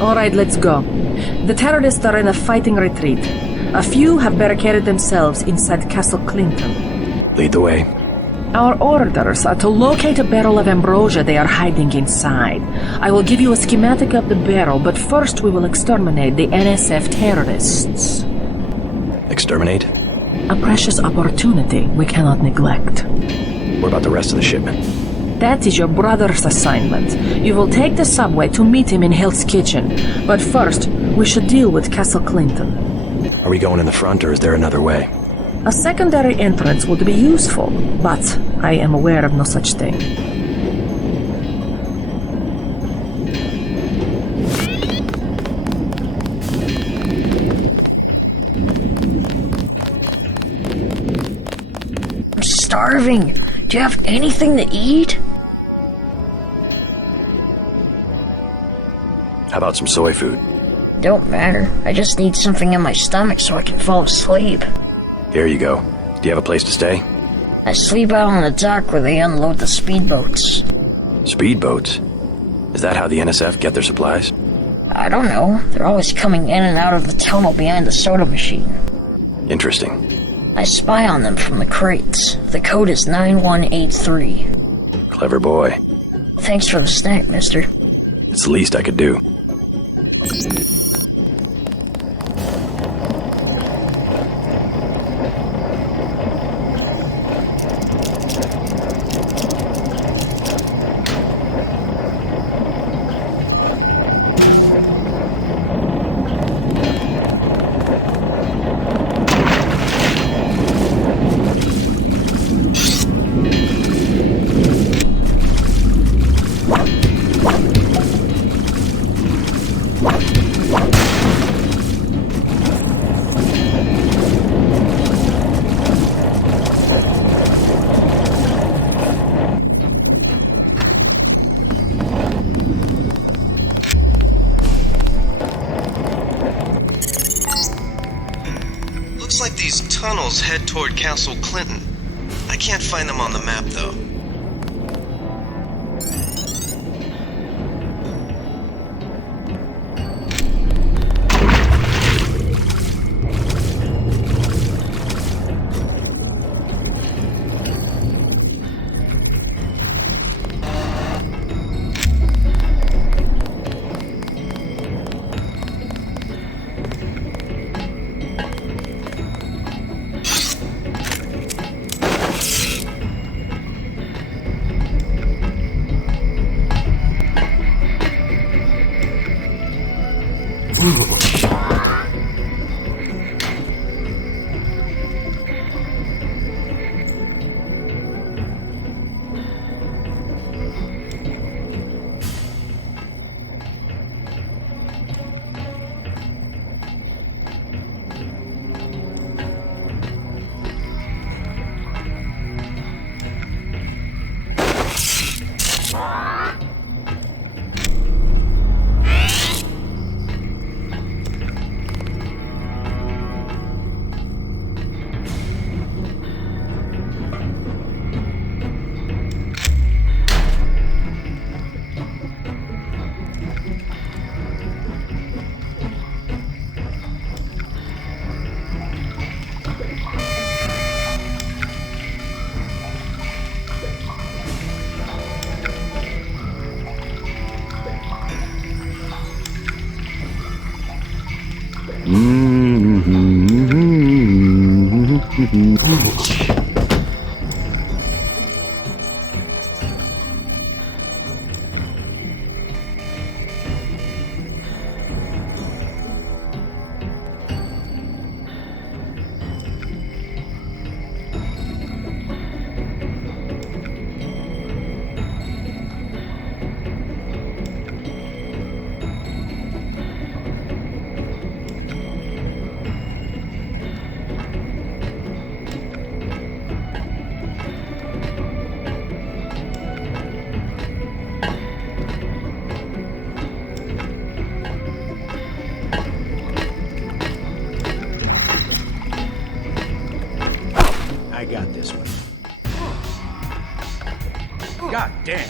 Alright, let's go. The terrorists are in a fighting retreat. A few have barricaded themselves inside Castle Clinton. Lead the way. Our orders are to locate a barrel of ambrosia they are hiding inside. I will give you a schematic of the barrel, but first we will exterminate the NSF terrorists. Exterminate? A precious opportunity we cannot neglect. What about the rest of the shipment? That is your brother's assignment. You will take the subway to meet him in Hill's Kitchen. But first, we should deal with Castle Clinton. Are we going in the front, or is there another way? A secondary entrance would be useful, but I am aware of no such thing. I'm starving. Do you have anything to eat? How about some soy food? Don't matter. I just need something in my stomach so I can fall asleep. Here you go. Do you have a place to stay? I sleep out on the dock where they unload the speedboats. Speedboats? Is that how the NSF get their supplies? I don't know. They're always coming in and out of the tunnel behind the soda machine. Interesting. I spy on them from the crates. The code is 9183. Clever boy. Thanks for the snack, mister. It's the least I could do. Looks like these tunnels head toward Castle Clinton. I can't find them on the map, though. I got this one. God damn.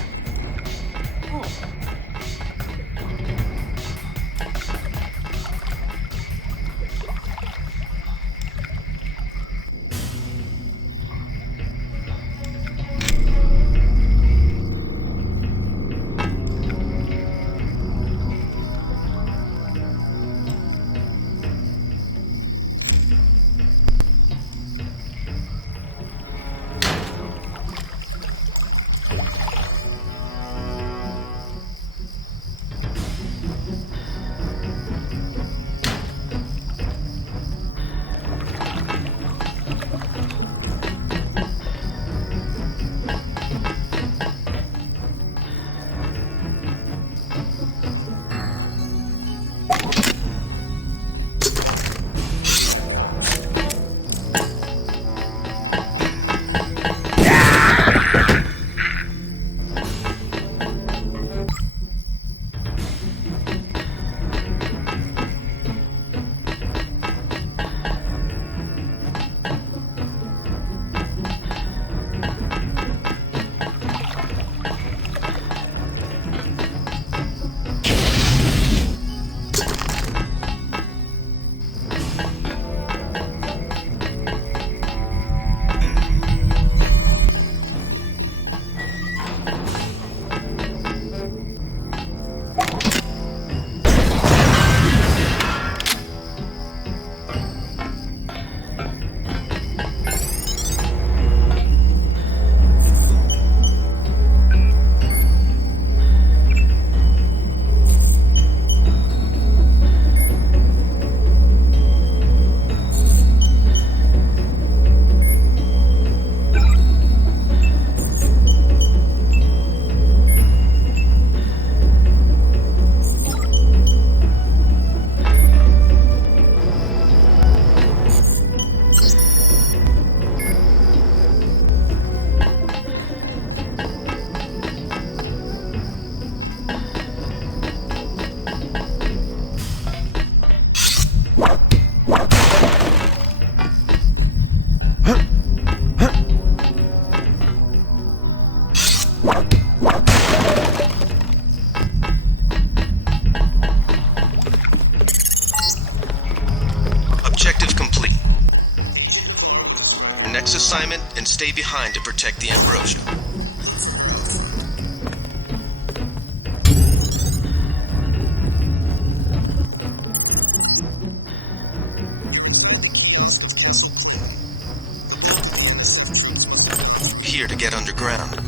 assignment and stay behind to protect the ambrosia. Here to get underground.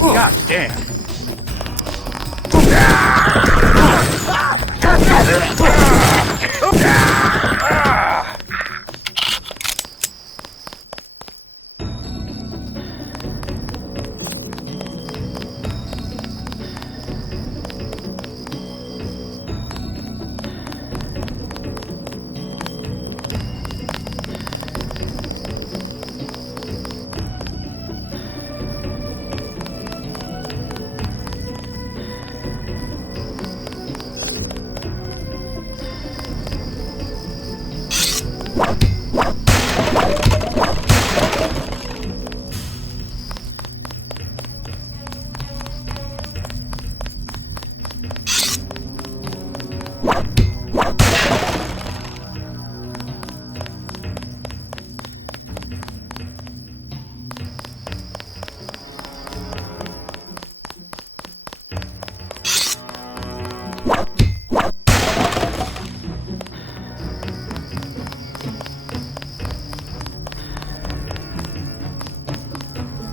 God damn.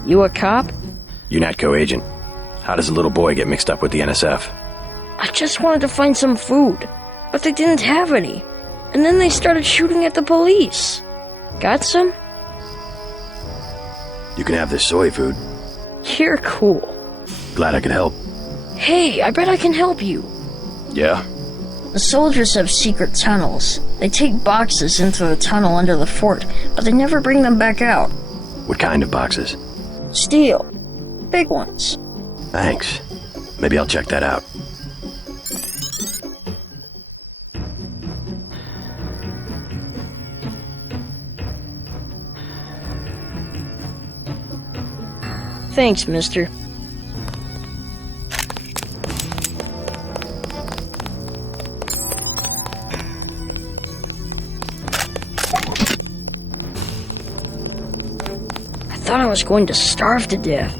You a cop? UNATCO agent. How does a little boy get mixed up with the NSF? I just wanted to find some food, but they didn't have any. And then they started shooting at the police. Got some? You can have this soy food. You're cool. Glad I could help. Hey, I bet I can help you. Yeah? The soldiers have secret tunnels. They take boxes into the tunnel under the fort, but they never bring them back out. What kind of boxes? Steel. Big ones. Thanks. Maybe I'll check that out. Thanks, mister. I thought I was going to starve to death.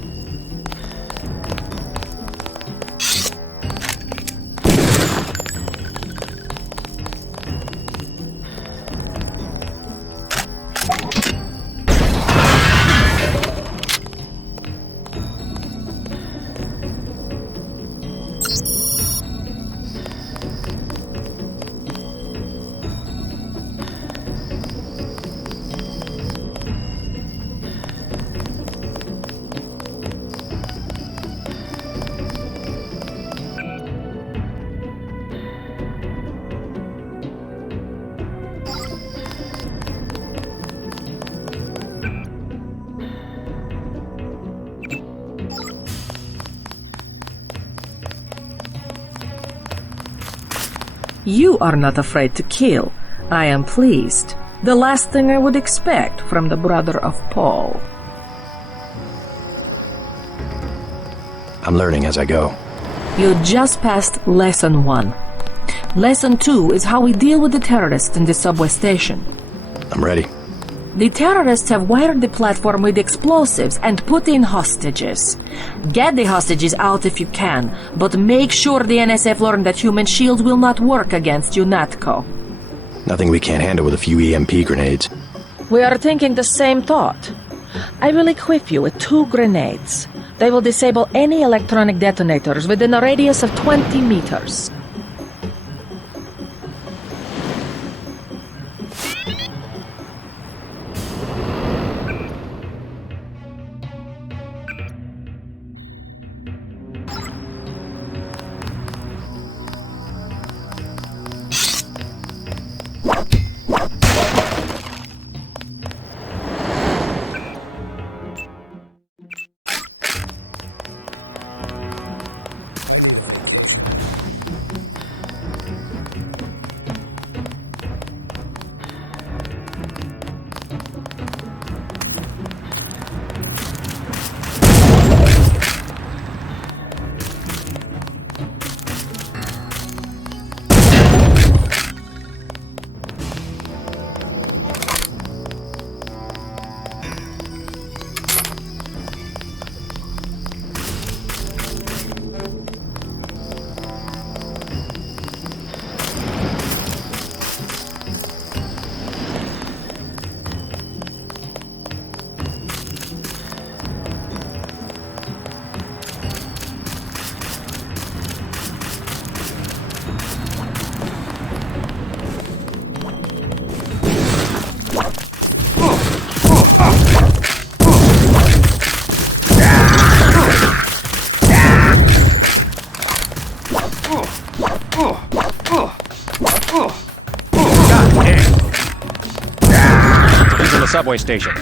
You are not afraid to kill. I am pleased. The last thing I would expect from the brother of Paul. I'm learning as I go. You just passed Lesson 1. Lesson 2 is how we deal with the terrorists in the subway station. I'm ready. The terrorists have wired the platform with explosives and put in hostages. Get the hostages out if you can, but make sure the NSF learn that human shields will not work against UNATCO. Nothing we can't handle with a few EMP grenades. We are thinking the same thought. I will equip you with 2 grenades. They will disable any electronic detonators within a radius of 20 meters. Using the subway station.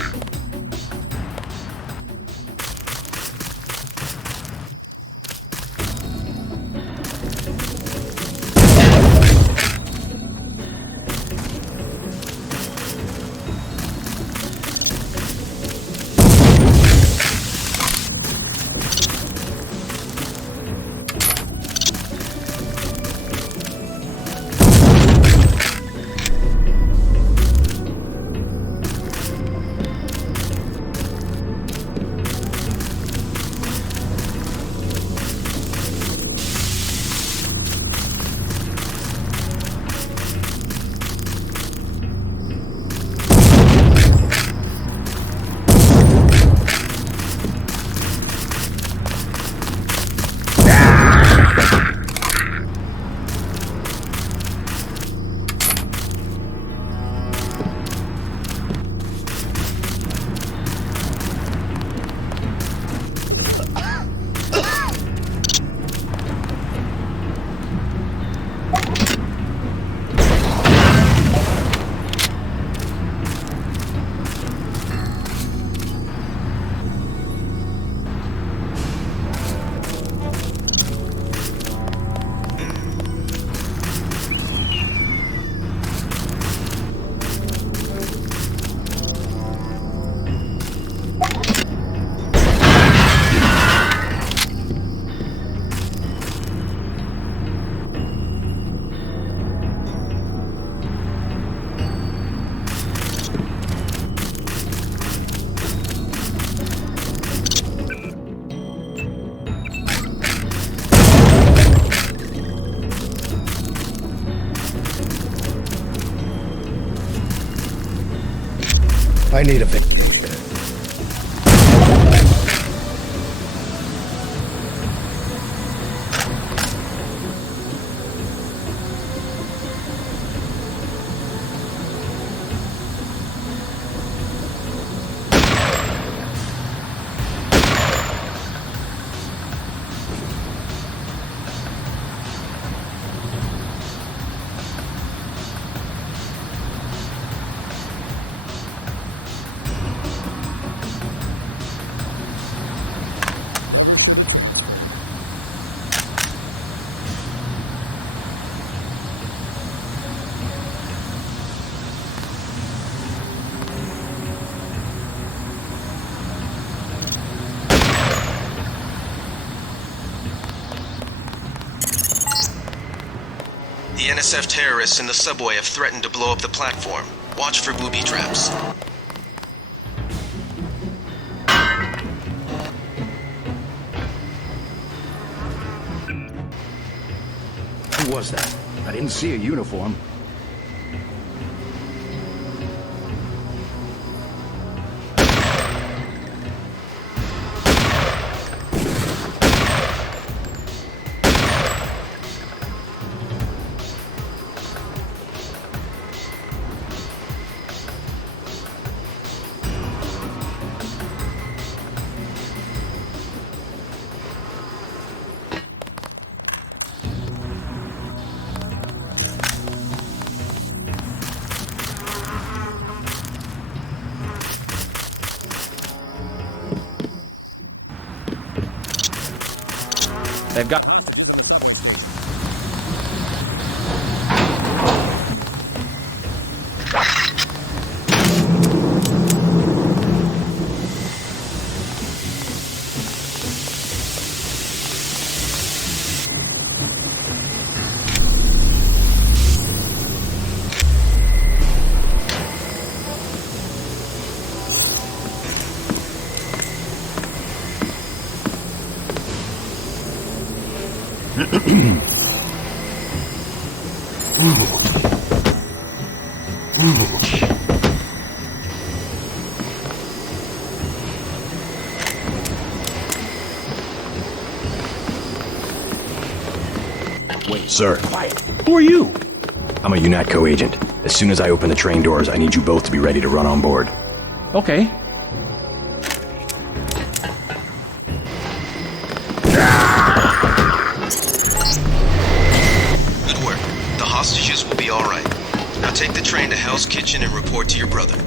I need a fix. The NSF terrorists in the subway have threatened to blow up the platform. Watch for booby traps. Who was that? I didn't see a uniform. They've got... Wait, sir. Quiet. Who are you? I'm a UNATCO agent. As soon as I open the train doors, I need you both to be ready to run on board. Okay. Good work. The hostages will be all right. Now take the train to Hell's Kitchen and report to your brother.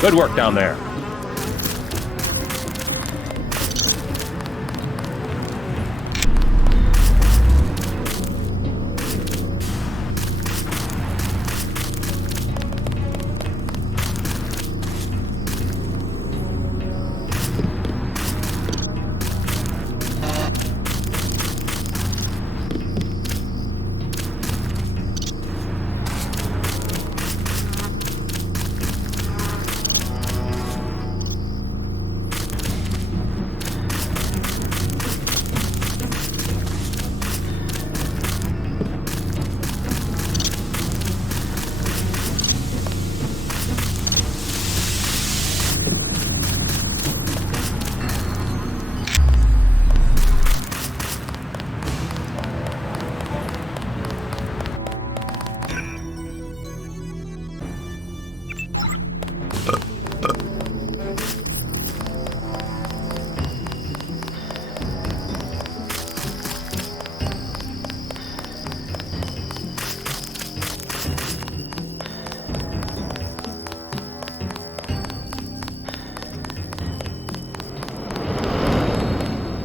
Good work down there.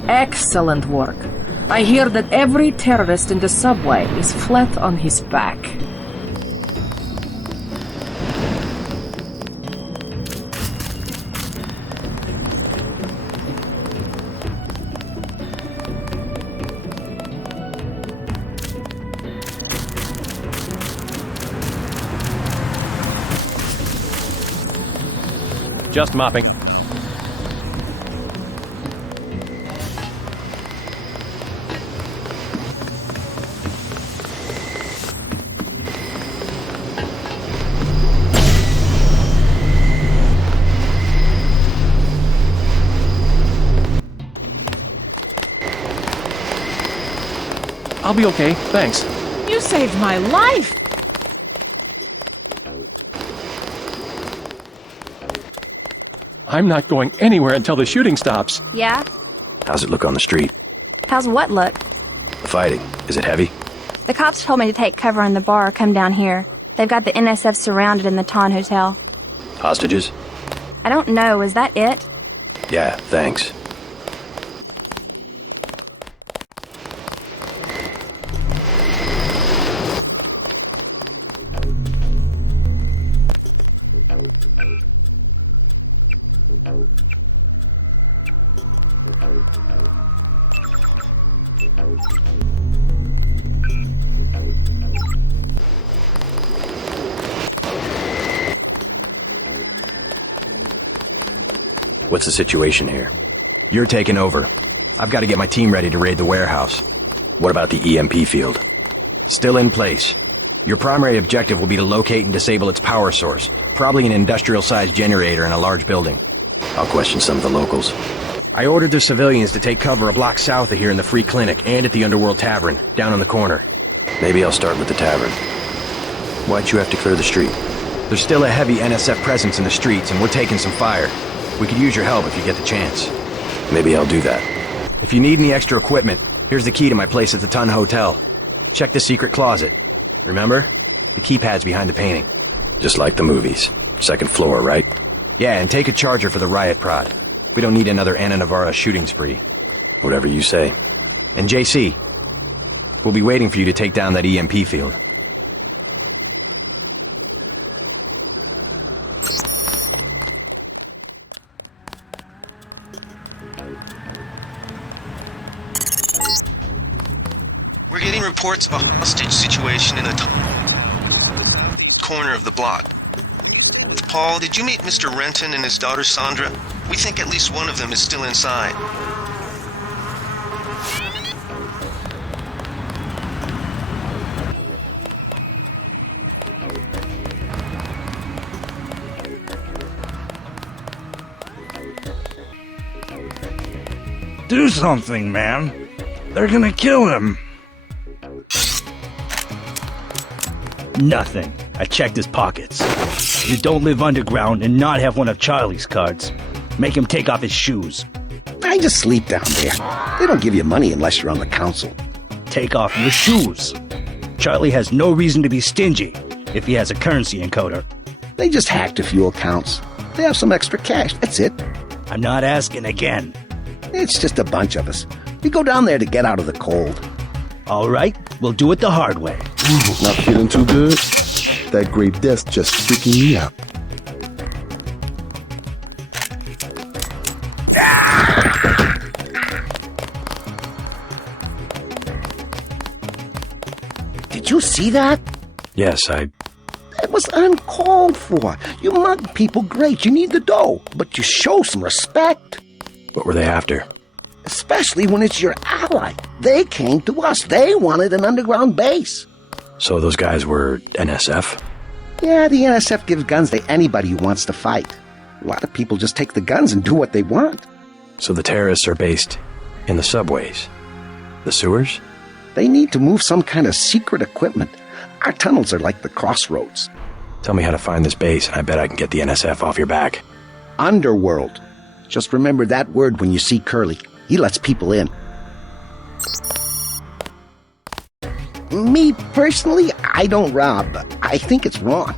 Excellent work. I hear that every terrorist in the subway is flat on his back. Just mopping. I'll be okay, thanks. You saved my life! I'm not going anywhere until the shooting stops. Yeah? How's it look on the street? How's what look? The fighting. Is it heavy? The cops told me to take cover in the bar or come down here. They've got the NSF surrounded in the Ton Hotel. Hostages? I don't know, is that it? Yeah, thanks. What's the situation here? You're taking over. I've got to get my team ready to raid the warehouse. What about the EMP field? Still in place. Your primary objective will be to locate and disable its power source, probably an industrial-sized generator in a large building. I'll question some of the locals. I ordered the civilians to take cover a block south of here in the Free Clinic and at the Underworld Tavern, down on the corner. Maybe I'll start with the tavern. Why'd you have to clear the street? There's still a heavy NSF presence in the streets, and we're taking some fire. We could use your help if you get the chance. Maybe I'll do that. If you need any extra equipment, here's the key to my place at the Ton Hotel. Check the secret closet. Remember? The keypad's behind the painting. Just like the movies. Second floor, right? Yeah, and take a charger for the riot prod. We don't need another Anna Navarra shooting spree. Whatever you say. And JC, we'll be waiting for you to take down that EMP field. We're getting reports of a hostage situation in the corner of the block. Paul, did you meet Mr. Renton and his daughter Sandra? We think at least one of them is still inside. Do something, man. They're gonna kill him. Nothing. I checked his pockets. You don't live underground and not have one of Charlie's cards. Make him take off his shoes. I just sleep down there. They don't give you money unless you're on the council. Take off your shoes. Charlie has no reason to be stingy if he has a currency encoder. They just hacked a few accounts. They have some extra cash, that's it. I'm not asking again. It's just a bunch of us. We go down there to get out of the cold. All right, we'll do it the hard way. Not feeling too good? That great desk just freaking me out. Did you see that? Yes, That was uncalled for. You mug people great, you need the dough, but you show some respect. What were they after? Especially when it's your ally. They came to us. They wanted an underground base. So those guys were NSF? Yeah, the NSF gives guns to anybody who wants to fight. A lot of people just take the guns and do what they want. So the terrorists are based in the subways? The sewers? They need to move some kind of secret equipment. Our tunnels are like the crossroads. Tell me how to find this base, and I bet I can get the NSF off your back. Underworld. Just remember that word when you see Curly. He lets people in. Me, personally, I don't rob. I think it's wrong.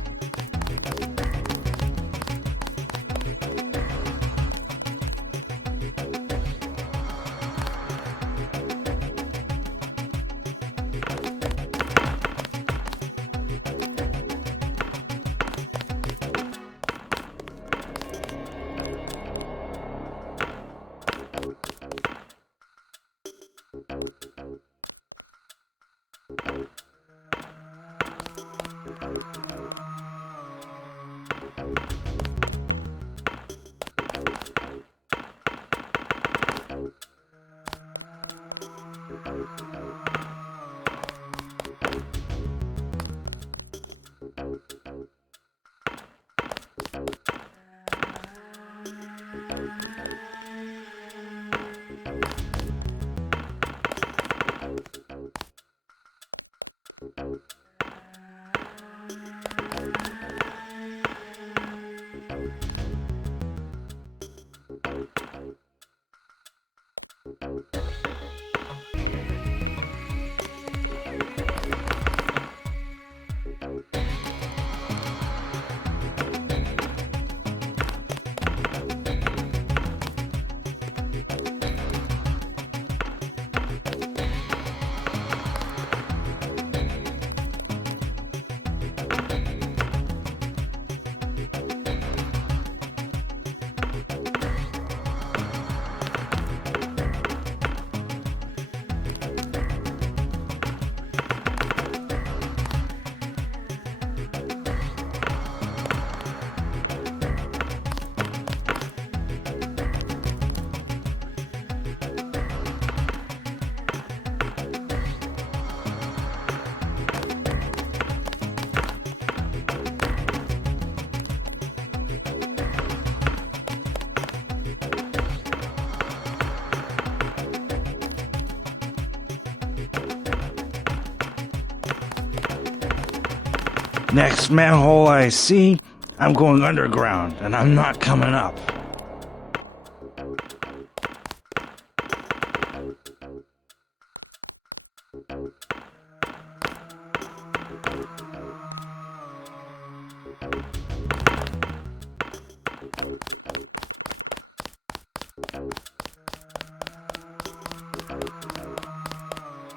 Next manhole I see, I'm going underground, and I'm not coming up.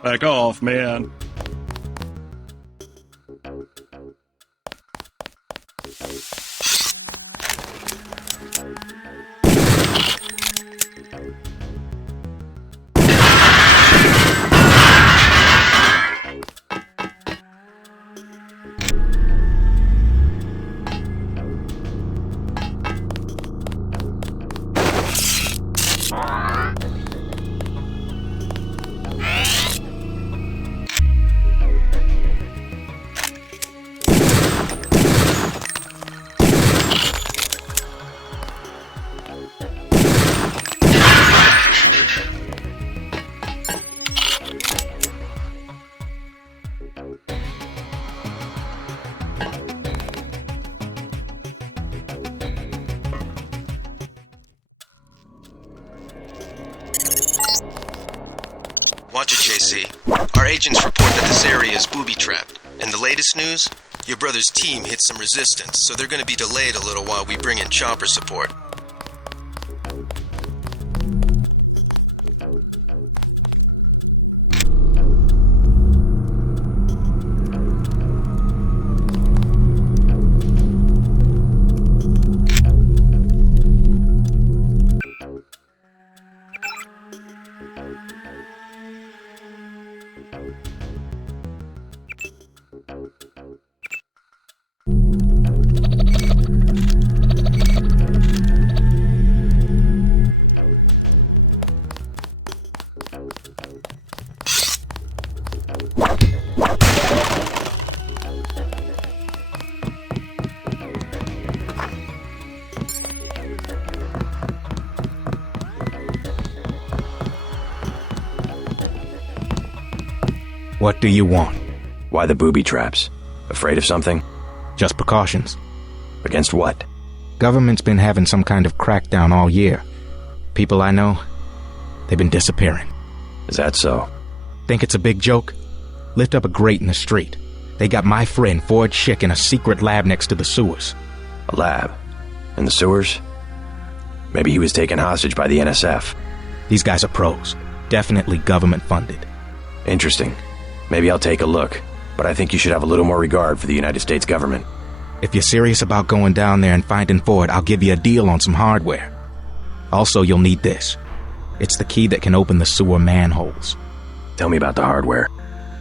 Back off, man. Watch it, JC. Our agents report that this area is booby-trapped. And the latest news? Your brother's team hit some resistance, so they're gonna be delayed a little while we bring in chopper support. What do you want? Why the booby traps? Afraid of something? Just precautions. Against what? Government's been having some kind of crackdown all year. People I know, they've been disappearing. Is that so? Think it's a big joke? Lift up a grate in the street. They got my friend Ford Schick in a secret lab next to the sewers. A lab? In the sewers? Maybe he was taken hostage by the NSF. These guys are pros. Definitely government funded. Interesting. Maybe I'll take a look, but I think you should have a little more regard for the United States government. If you're serious about going down there and finding Ford, I'll give you a deal on some hardware. Also, you'll need this. It's the key that can open the sewer manholes. Tell me about the hardware.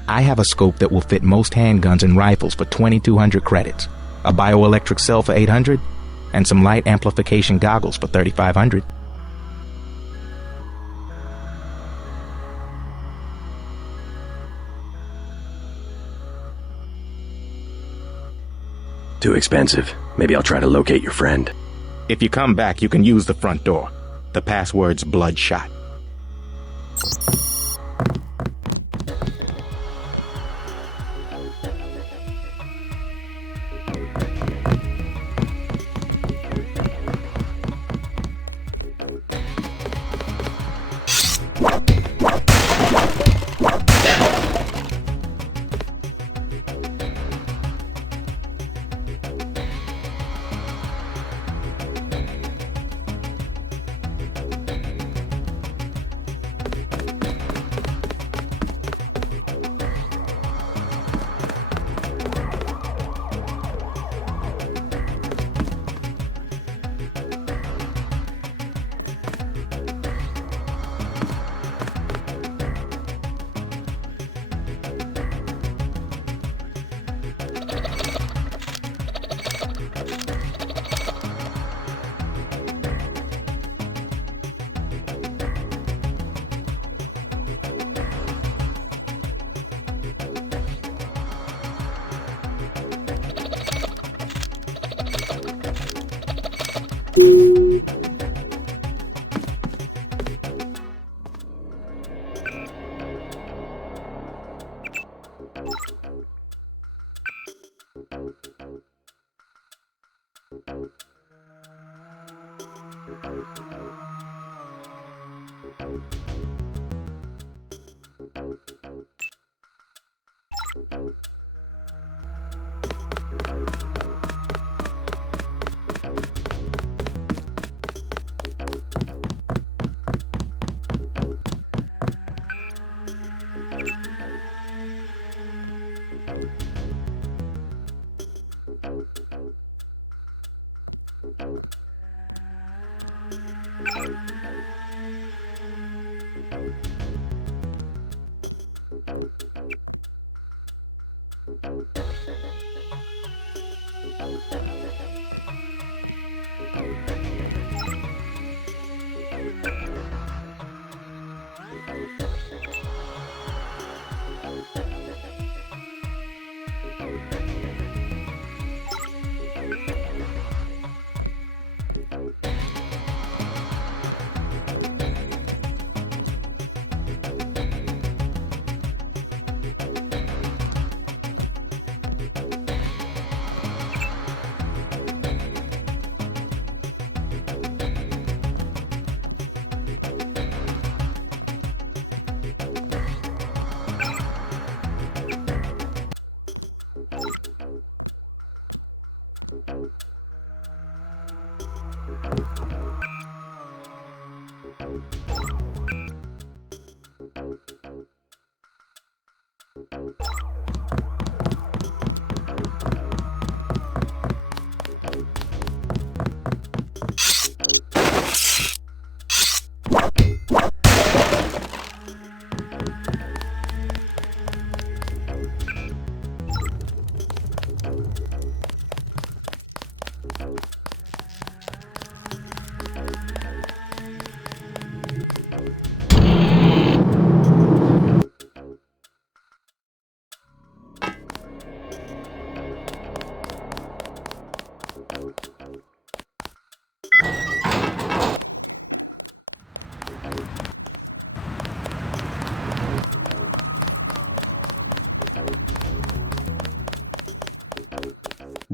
I have a scope that will fit most handguns and rifles for 2,200 credits, a bioelectric cell for 800, and some light amplification goggles for 3,500. Too expensive. Maybe I'll try to locate your friend. If you come back, you can use the front door. The password's Bloodshot.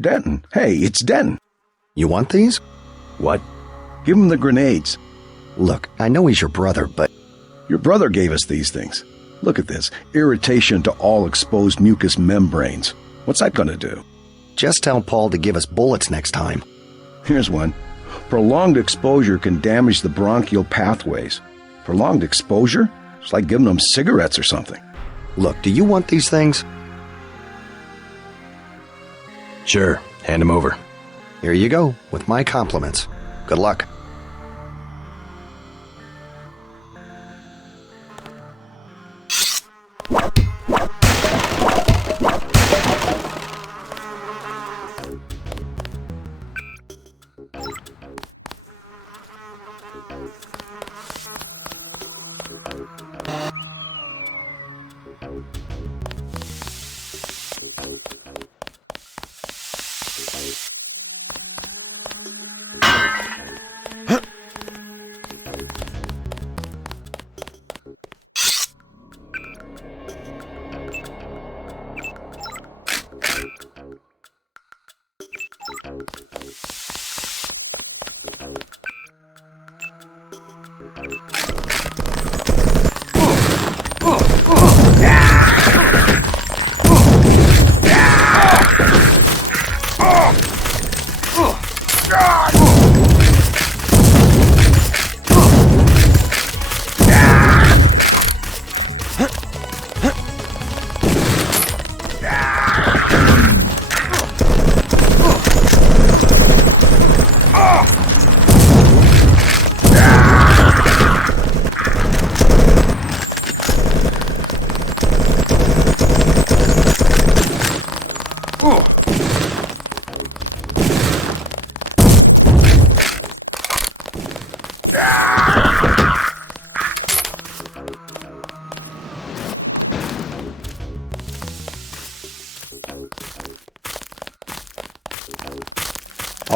Denton. Hey, it's Denton. You want these? What? Give him the grenades. Look, I know he's your brother, but... Your brother gave us these things. Look at this. Irritation to all exposed mucous membranes. What's that gonna do? Just tell Paul to give us bullets next time. Here's one. Prolonged exposure can damage the bronchial pathways. Prolonged exposure? It's like giving them cigarettes or something. Look, do you want these things? Sure, hand him over. Here you go, with my compliments. Good luck.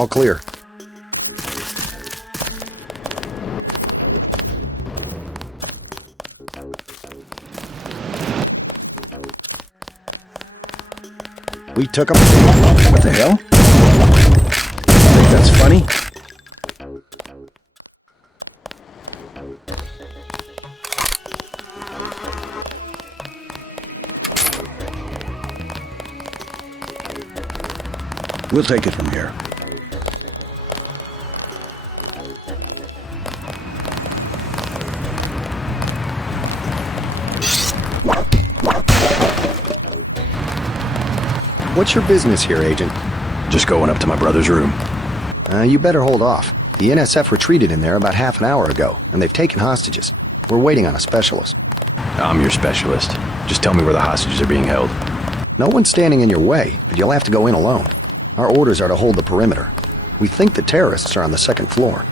All clear. We took him. What the hell? Think that's funny? We'll take it from here. What's your business here, Agent? Just going up to my brother's room. You better hold off. The NSF retreated in there about half an hour ago, and they've taken hostages. We're waiting on a specialist. I'm your specialist. Just tell me where the hostages are being held. No one's standing in your way, but you'll have to go in alone. Our orders are to hold the perimeter. We think the terrorists are on the second floor.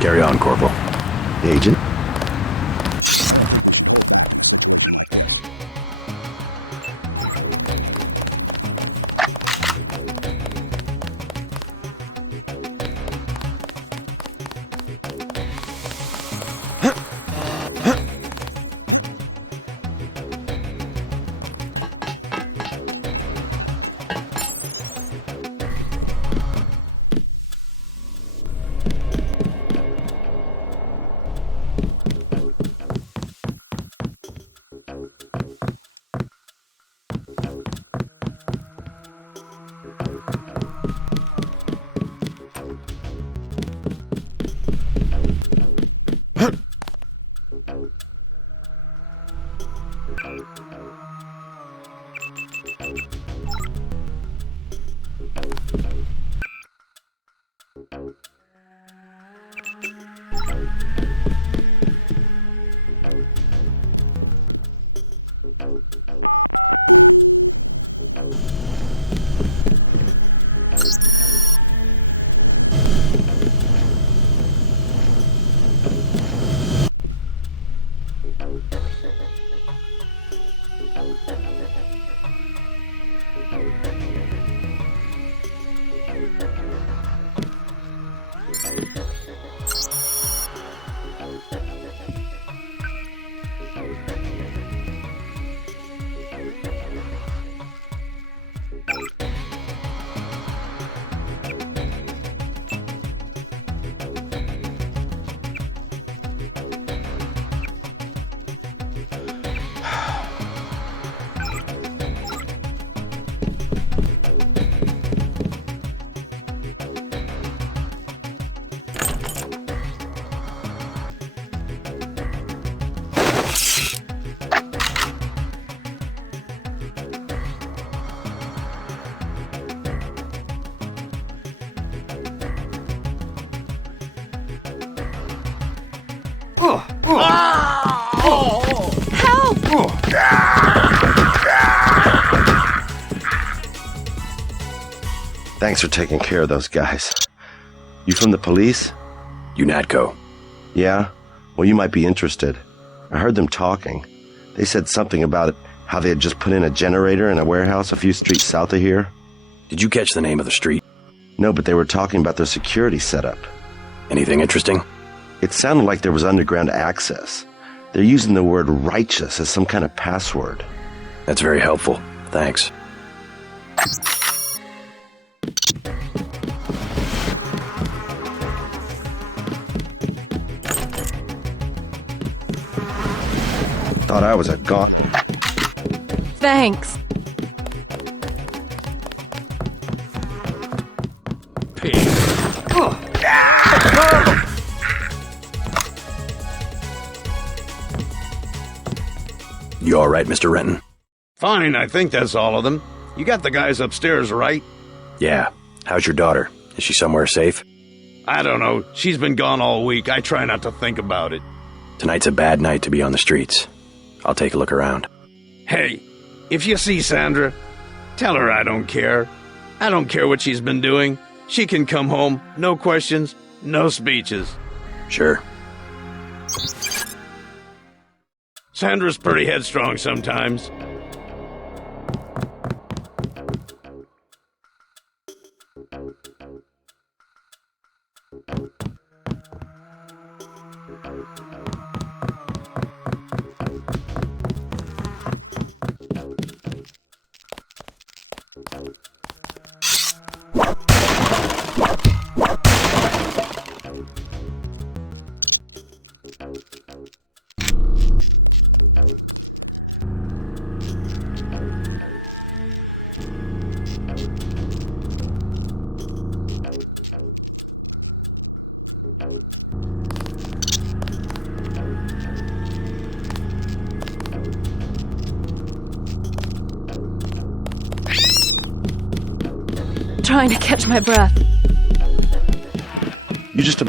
Carry on, Corporal. Agent? Thanks for taking care of those guys. You from the police? UNATCO. Yeah? Well, you might be interested. I heard them talking. They said something about how they had just put in a generator in a warehouse a few streets south of here. Did you catch the name of the street? No, but they were talking about their security setup. Anything interesting? It sounded like there was underground access. They're using the word righteous as some kind of password. That's very helpful. Thanks. Thought I was a gaunt. Thanks. You all right, Mr. Renton? Fine, I think that's all of them. You got the guys upstairs, right? Yeah. How's your daughter? Is she somewhere safe? I don't know. She's been gone all week. I try not to think about it. Tonight's a bad night to be on the streets. I'll take a look around. Hey, if you see Sandra, tell her I don't care. I don't care what she's been doing. She can come home. No questions, no speeches. Sure. Sandra's pretty headstrong sometimes. trying to catch my breath. You just...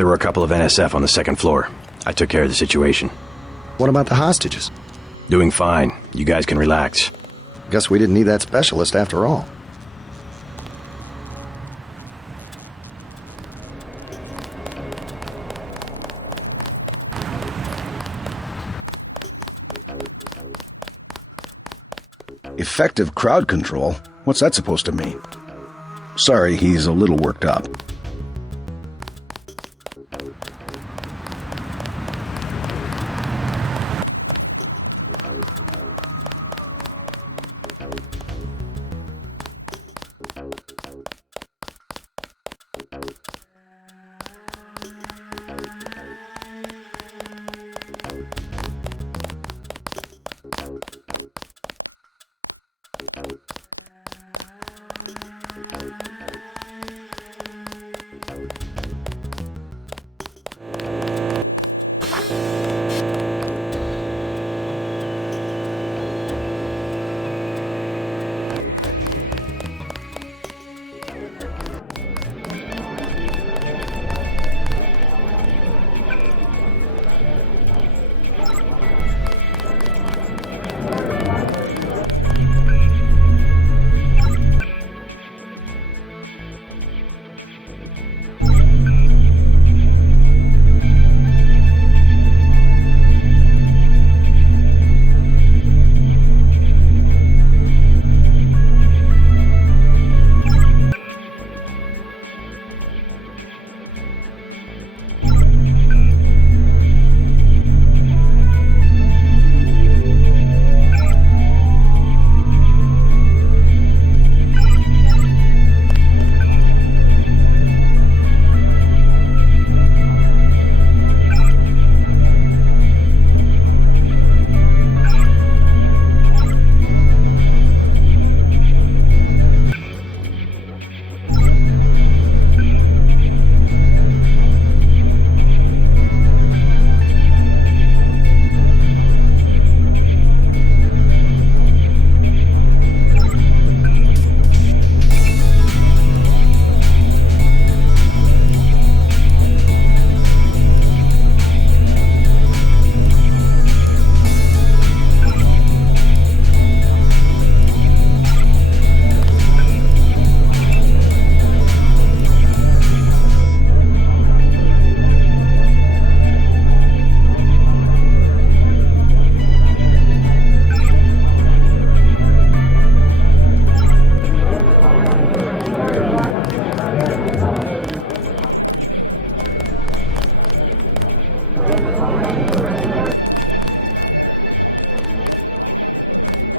There were a couple of NSF on the second floor. I took care of the situation. What about the hostages? Doing fine. You guys can relax. Guess we didn't need that specialist after all. Effective crowd control? What's that supposed to mean? Sorry, he's a little worked up.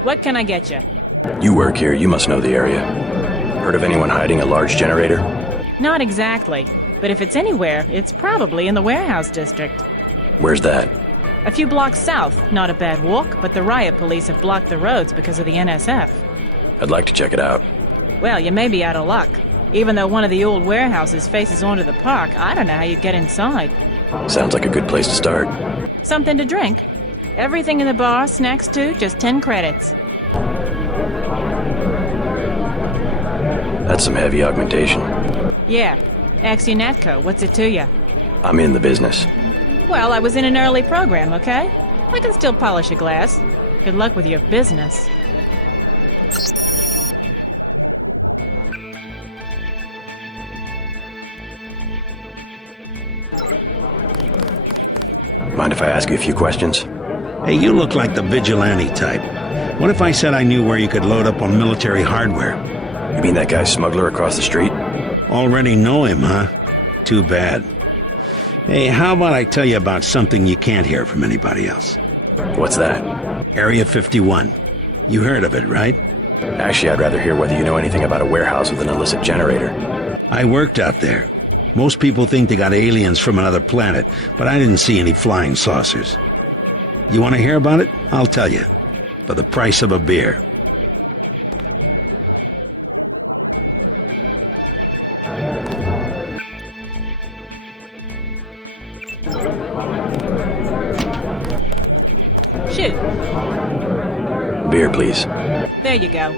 What can I get you? You work here, you must know the area. Heard of anyone hiding a large generator? Not exactly. But if it's anywhere, it's probably in the warehouse district. Where's that? A few blocks south. Not a bad walk, but the riot police have blocked the roads because of the NSF. I'd like to check it out. Well, you may be out of luck. Even though one of the old warehouses faces onto the park, I don't know how you'd get inside. Sounds like a good place to start. Something to drink? Everything in the bar, snacks too, just 10 credits. That's some heavy augmentation. Yeah. UNATCO, what's it to you? I'm in the business. Well, I was in an early program, okay? I can still polish a glass. Good luck with your business. Mind if I ask you a few questions? Hey, you look like the vigilante type. What if I said I knew where you could load up on military hardware? You mean that guy smuggler across the street? Already know him, huh? Too bad. Hey, how about I tell you about something you can't hear from anybody else? What's that? Area 51. You heard of it, right? Actually, I'd rather hear whether you know anything about a warehouse with an illicit generator. I worked out there. Most people think they got aliens from another planet, but I didn't see any flying saucers. You want to hear about it? I'll tell you. For the price of a beer. Shoot. Beer, please. There you go.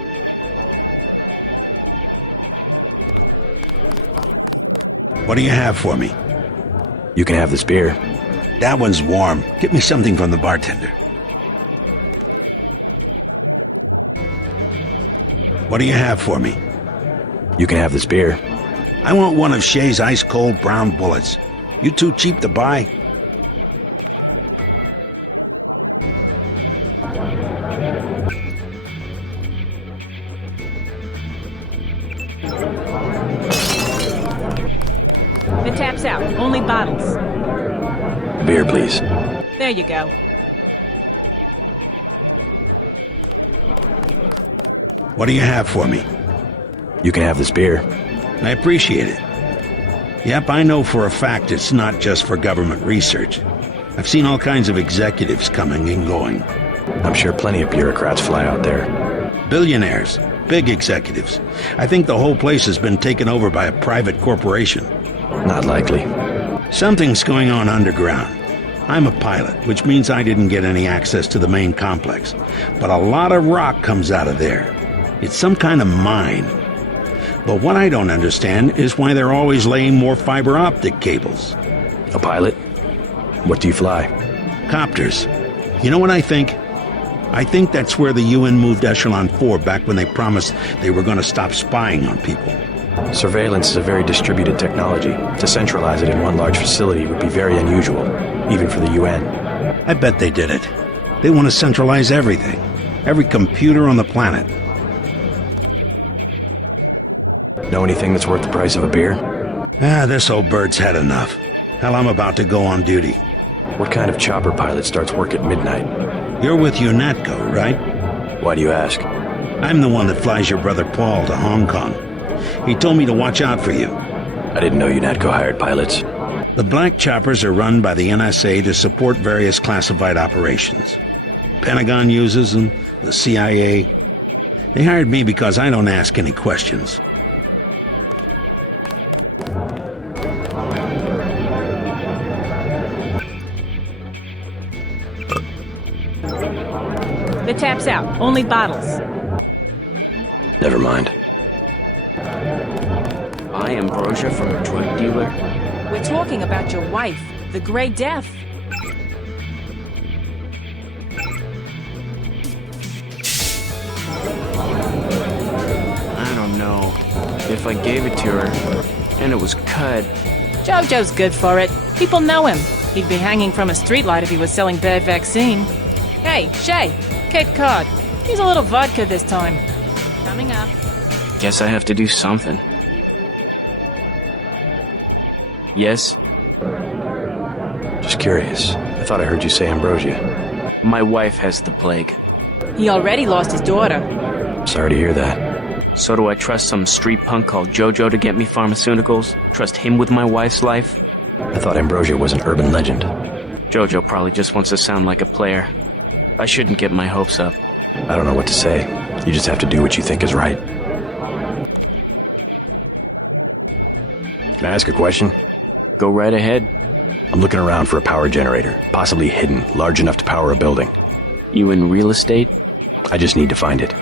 What do you have for me? You can have this beer. That one's warm. Get me something from the bartender. What do you have for me? You can have this beer. I want one of Shay's ice-cold brown bullets. You too cheap to buy? The tap's out. Only bottles. Beer, please. There you go. What do you have for me? You can have this beer. I appreciate it. Yep, I know for a fact it's not just for government research. I've seen all kinds of executives coming and going. I'm sure plenty of bureaucrats fly out there. Billionaires. Big executives. I think the whole place has been taken over by a private corporation. Not likely. Something's going on underground. I'm a pilot, which means I didn't get any access to the main complex. But a lot of rock comes out of there. It's some kind of mine. But what I don't understand is why they're always laying more fiber optic cables. A pilot? What do you fly? Copters. You know what I think? I think that's where the UN moved Echelon 4 back when they promised they were going to stop spying on people. Surveillance is a very distributed technology. To centralize it in one large facility would be very unusual, even for the UN. I bet they did it. They want to centralize everything. Every computer on the planet. Know anything that's worth the price of a beer? This old bird's had enough. Hell, I'm about to go on duty. What kind of chopper pilot starts work at midnight? You're with UNATCO, right? Why do you ask? I'm the one that flies your brother Paul to Hong Kong. He told me to watch out for you. I didn't know UNATCO hired pilots. The black choppers are run by the NSA to support various classified operations. Pentagon uses them, the CIA. They hired me because I don't ask any questions. The tap's out. Only bottles. Never mind. Buy ambrosia from a drug dealer? We're talking about your wife, the Grey Death. I don't know. If I gave it to her, and it was cut... Jojo's good for it. People know him. He'd be hanging from a streetlight if he was selling bad vaccine. Hey, Shay, Cape Cod. Here's a little vodka this time. Coming up. Guess I have to do something. Yes? Just curious. I thought I heard you say ambrosia. My wife has the plague. He already lost his daughter. Sorry to hear that. So do I trust some street punk called Jojo to get me pharmaceuticals? Trust him with my wife's life? I thought Ambrosia was an urban legend. Jojo probably just wants to sound like a player. I shouldn't get my hopes up. I don't know what to say. You just have to do what you think is right. Can I ask a question? Go right ahead. I'm looking around for a power generator, possibly hidden, large enough to power a building. You in real estate? I just need to find it.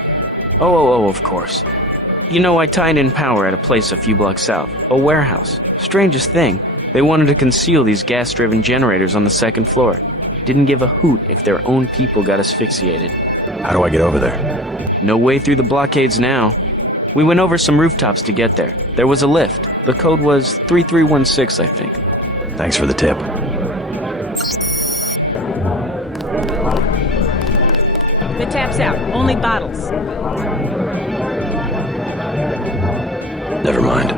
Oh, of course. You know, I tied in power at a place a few blocks south. A warehouse. Strangest thing. They wanted to conceal these gas-driven generators on the second floor. Didn't give a hoot if their own people got asphyxiated. How do I get over there? No way through the blockades now. We went over some rooftops to get there. There was a lift. The code was 3316, I think. Thanks for the tip. The tap's out. Only bottles. Never mind.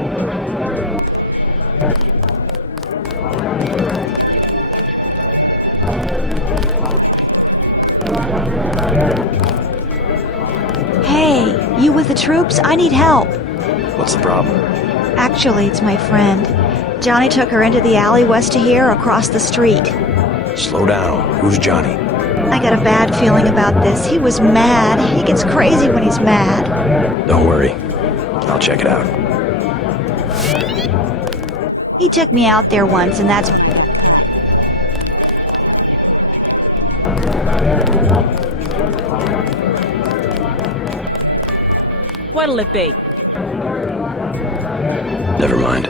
Hey, you with the troops? I need help. What's the problem? Actually, it's my friend. Johnny took her into the alley west of here, across the street. Slow down. Who's Johnny? I got a bad feeling about this. He was mad. He gets crazy when he's mad. Don't worry. I'll check it out. He took me out there once, and that's... What'll it be? Never mind.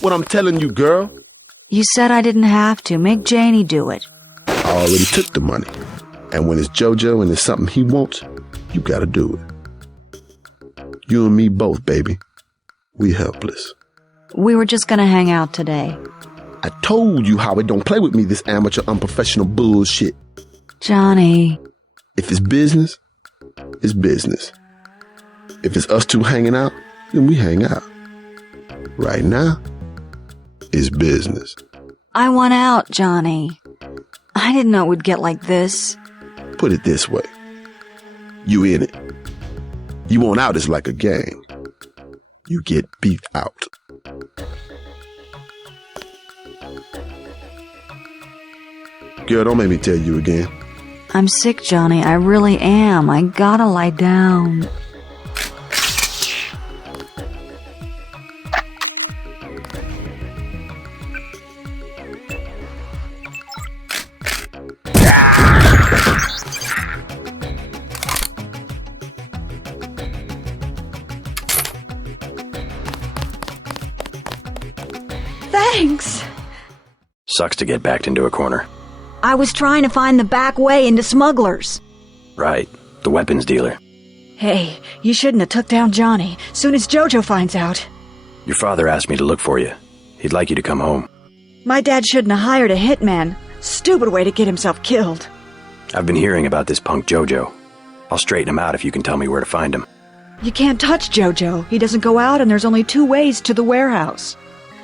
What I'm telling you, girl. You said I didn't have to. Make Janie do it. I already took the money. And when it's JoJo and it's something he wants, you gotta do it. You and me both, baby. We helpless. We were just gonna hang out today. I told you how it don't play with me, this amateur unprofessional bullshit. Johnny. If it's business, it's business. If it's us two hanging out, then we hang out. Right now, it's business. I want out, Johnny. I didn't know it would get like this. Put it this way. You in it. You want out is like a game. You get beat out. Girl, don't make me tell you again. I'm sick, Johnny. I really am. I gotta lie down. Thanks. Sucks to get backed into a corner. I was trying to find the back way into smugglers. Right. The weapons dealer. Hey, you shouldn't have took down Johnny. Soon as JoJo finds out. Your father asked me to look for you. He'd like you to come home. My dad shouldn't have hired a hitman. Stupid way to get himself killed. I've been hearing about this punk JoJo. I'll straighten him out if you can tell me where to find him. You can't touch JoJo. He doesn't go out, and there's only 2 ways to the warehouse.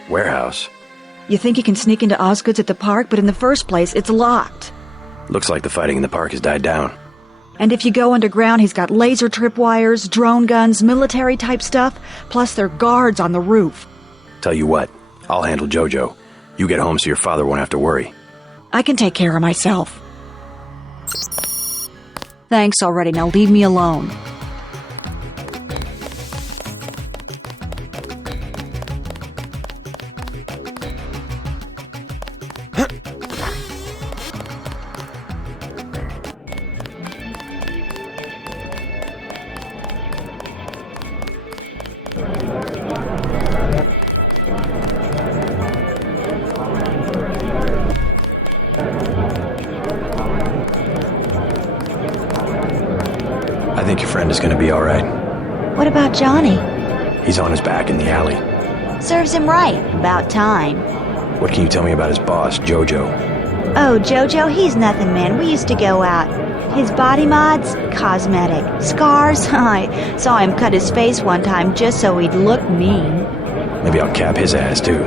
Warehouse? You think you can sneak into Osgood's at the park, but in the first place, it's locked. Looks like the fighting in the park has died down. And if you go underground, he's got laser tripwires, drone guns, military-type stuff, plus there are guards on the roof. Tell you what, I'll handle JoJo. You get home so your father won't have to worry. I can take care of myself. Thanks already, now leave me alone. I think your friend is going to be all right. What about Johnny? He's on his back in the alley. Serves him right. About time. What can you tell me about his boss, Jojo? Oh, Jojo, he's nothing, man. We used to go out. His body mods? Cosmetic. Scars? I saw him cut his face one time just so he'd look mean. Maybe I'll cap his ass, too.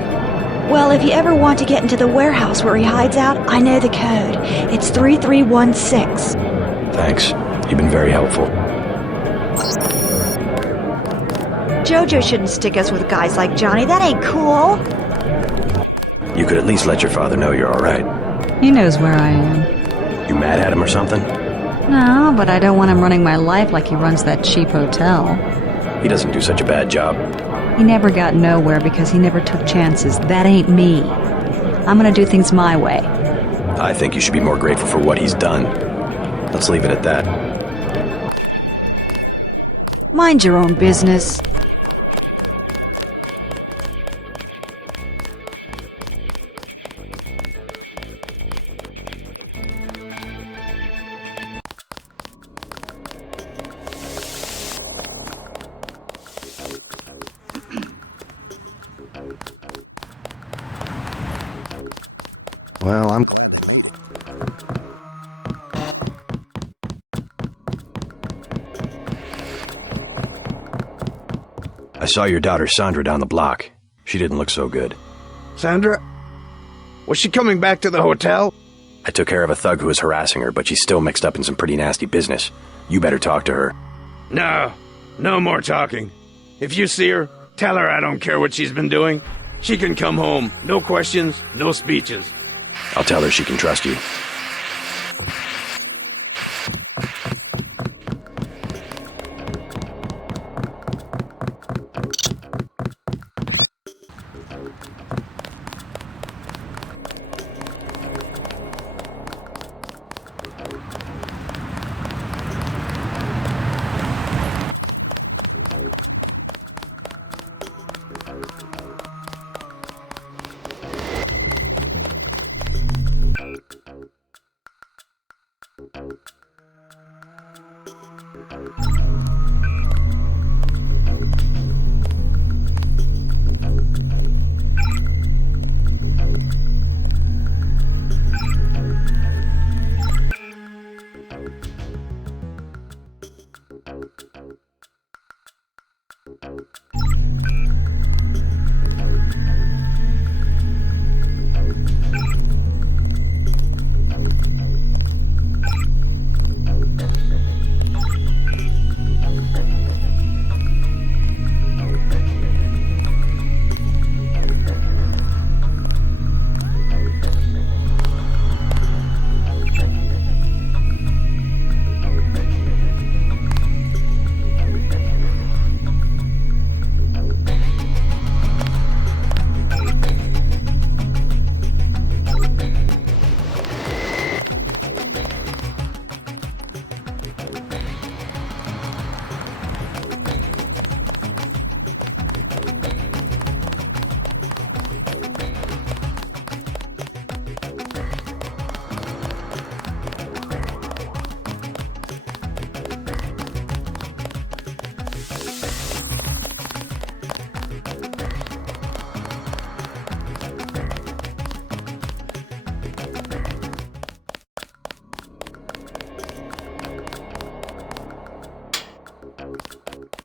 Well, if you ever want to get into the warehouse where he hides out, I know the code. It's 3316. Thanks. You've been very helpful. Jojo shouldn't stick us with guys like Johnny. That ain't cool. You could at least let your father know you're all right. He knows where I am. You mad at him or something? No, but I don't want him running my life like he runs that cheap hotel. He doesn't do such a bad job. He never got nowhere because he never took chances. That ain't me. I'm gonna do things my way. I think you should be more grateful for what he's done. Let's leave it at that. Mind your own business. Well, I'm... I saw your daughter Sandra down the block. She didn't look so good. Sandra? Was she coming back to the hotel? I took care of a thug who was harassing her, but she's still mixed up in some pretty nasty business. You better talk to her. No. No more talking. If you see her, tell her I don't care what she's been doing. She can come home. No questions, no speeches. I'll tell her she can trust you.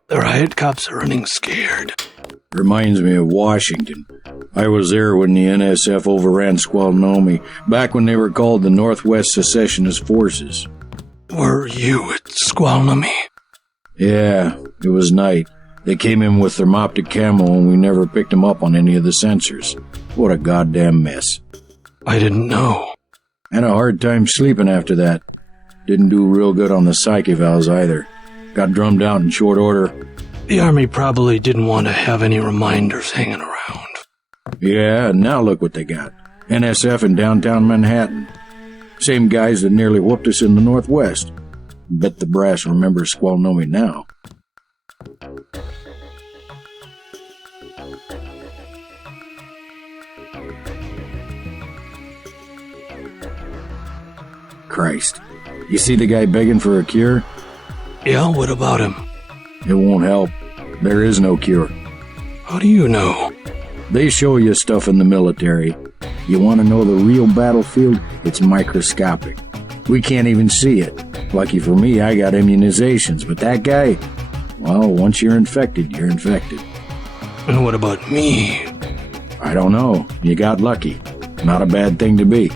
The riot cops are running scared. Reminds me of Washington. I was there when the NSF overran Squalnomi, back when they were called the Northwest Secessionist Forces. Were you at Squalnomi? Yeah, it was night. They came in with thermoptic camo and we never picked them up on any of the sensors. What a goddamn mess. I didn't know. Had a hard time sleeping after that. Didn't do real good on the psych evals either. Got drummed out in short order. The Army probably didn't want to have any reminders hanging around. Yeah, and now look what they got. NSF in downtown Manhattan. Same guys that nearly whooped us in the Northwest. Bet the brass remembers Squalnomi now. Christ. You see the guy begging for a cure? Yeah, what about him? It won't help. There is no cure. How do you know? They show you stuff in the military. You want to know the real battlefield? It's microscopic. We can't even see it. Lucky for me, I got immunizations, but that guy, well, once you're infected, you're infected. And what about me? I don't know. You got lucky. Not a bad thing to be.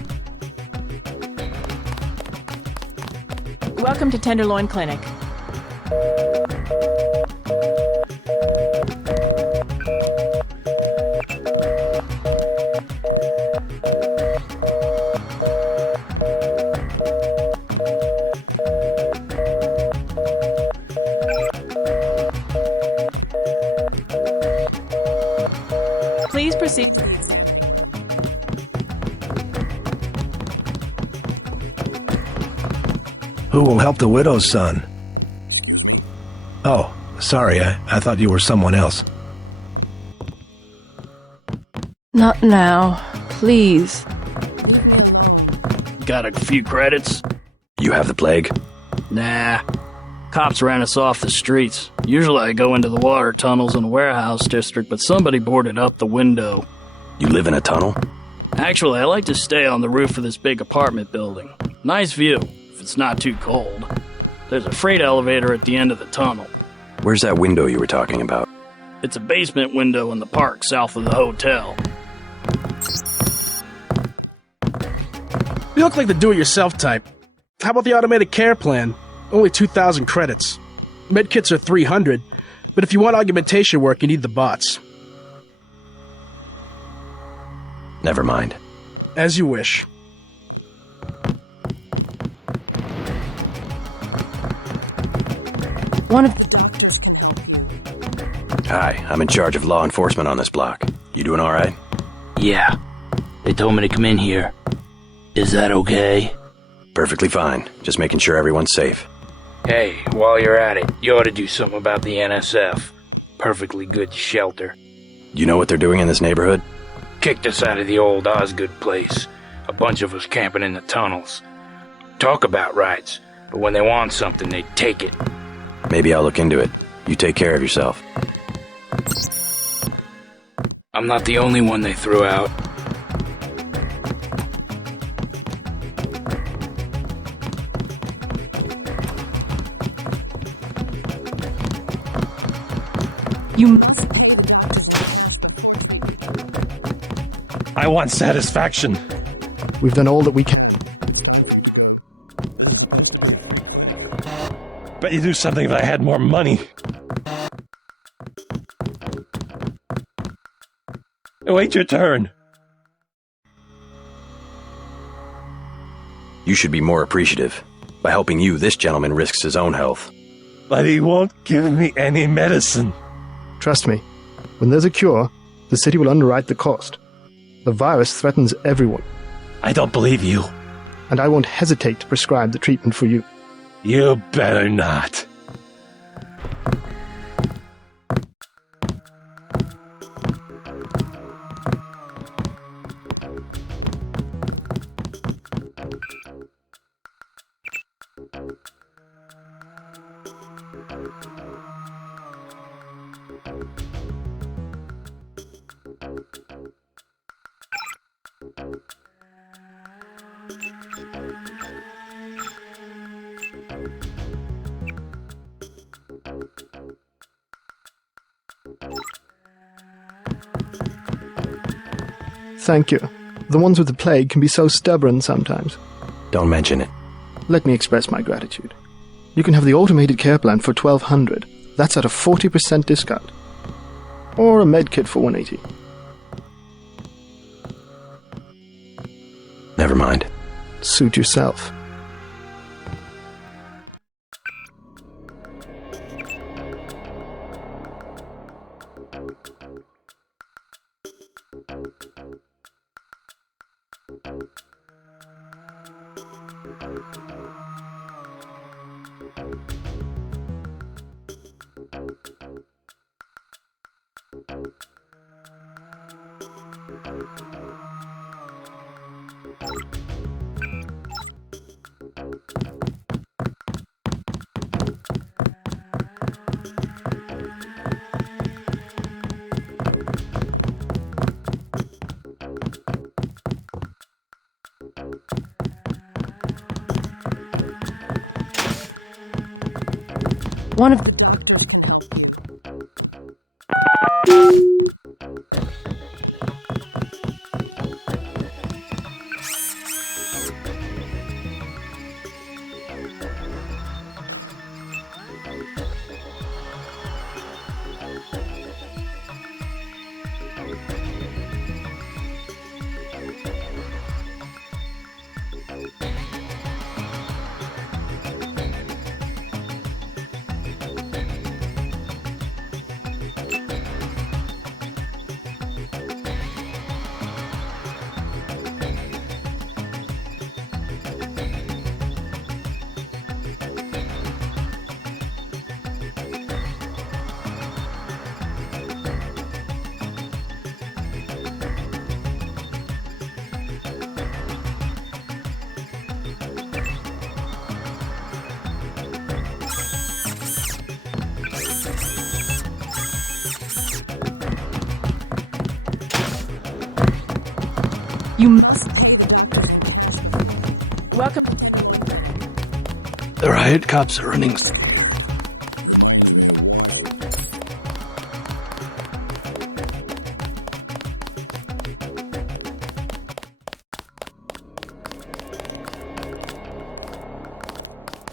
Welcome to Tenderloin Clinic. Please proceed. Who will help the widow's son? Oh, sorry, I thought you were someone else. Not now. Please. Got a few credits? You have the plague? Nah. Cops ran us off the streets. Usually I go into the water tunnels in the warehouse district, but somebody boarded up the window. You live in a tunnel? Actually, I like to stay on the roof of this big apartment building. Nice view, if it's not too cold. There's a freight elevator at the end of the tunnel. Where's that window you were talking about? It's a basement window in the park south of the hotel. You look like the do-it-yourself type. How about the automated care plan? Only 2,000 credits. Medkits are 300, but if you want augmentation work, you need the bots. Never mind. As you wish. Hi, I'm in charge of law enforcement on this block. You doing all right? Yeah. They told me to come in here. Is that okay? Perfectly fine. Just making sure everyone's safe. Hey, while you're at it, you ought to do something about the NSF. Perfectly good shelter. You know what they're doing in this neighborhood? Kicked us out of the old Osgood place. A bunch of us camping in the tunnels. Talk about rights, but when they want something, they take it. Maybe I'll look into it. You take care of yourself. I'm not the only one they threw out. I want satisfaction. We've done all that we can. Bet you'd do something if I had more money. Wait your turn. You should be more appreciative. By helping you, this gentleman risks his own health. But he won't give me any medicine. Trust me, when there's a cure, the city will underwrite the cost. The virus threatens everyone. I don't believe you. And I won't hesitate to prescribe the treatment for you. You better not. Thank you. The ones with the plague can be so stubborn sometimes. Don't mention it. Let me express my gratitude. You can have the automated care plan for $1,200. That's at a 40% discount. Or a med kit for $180. Never mind. Suit yourself. One of... Welcome. The riot cops are running.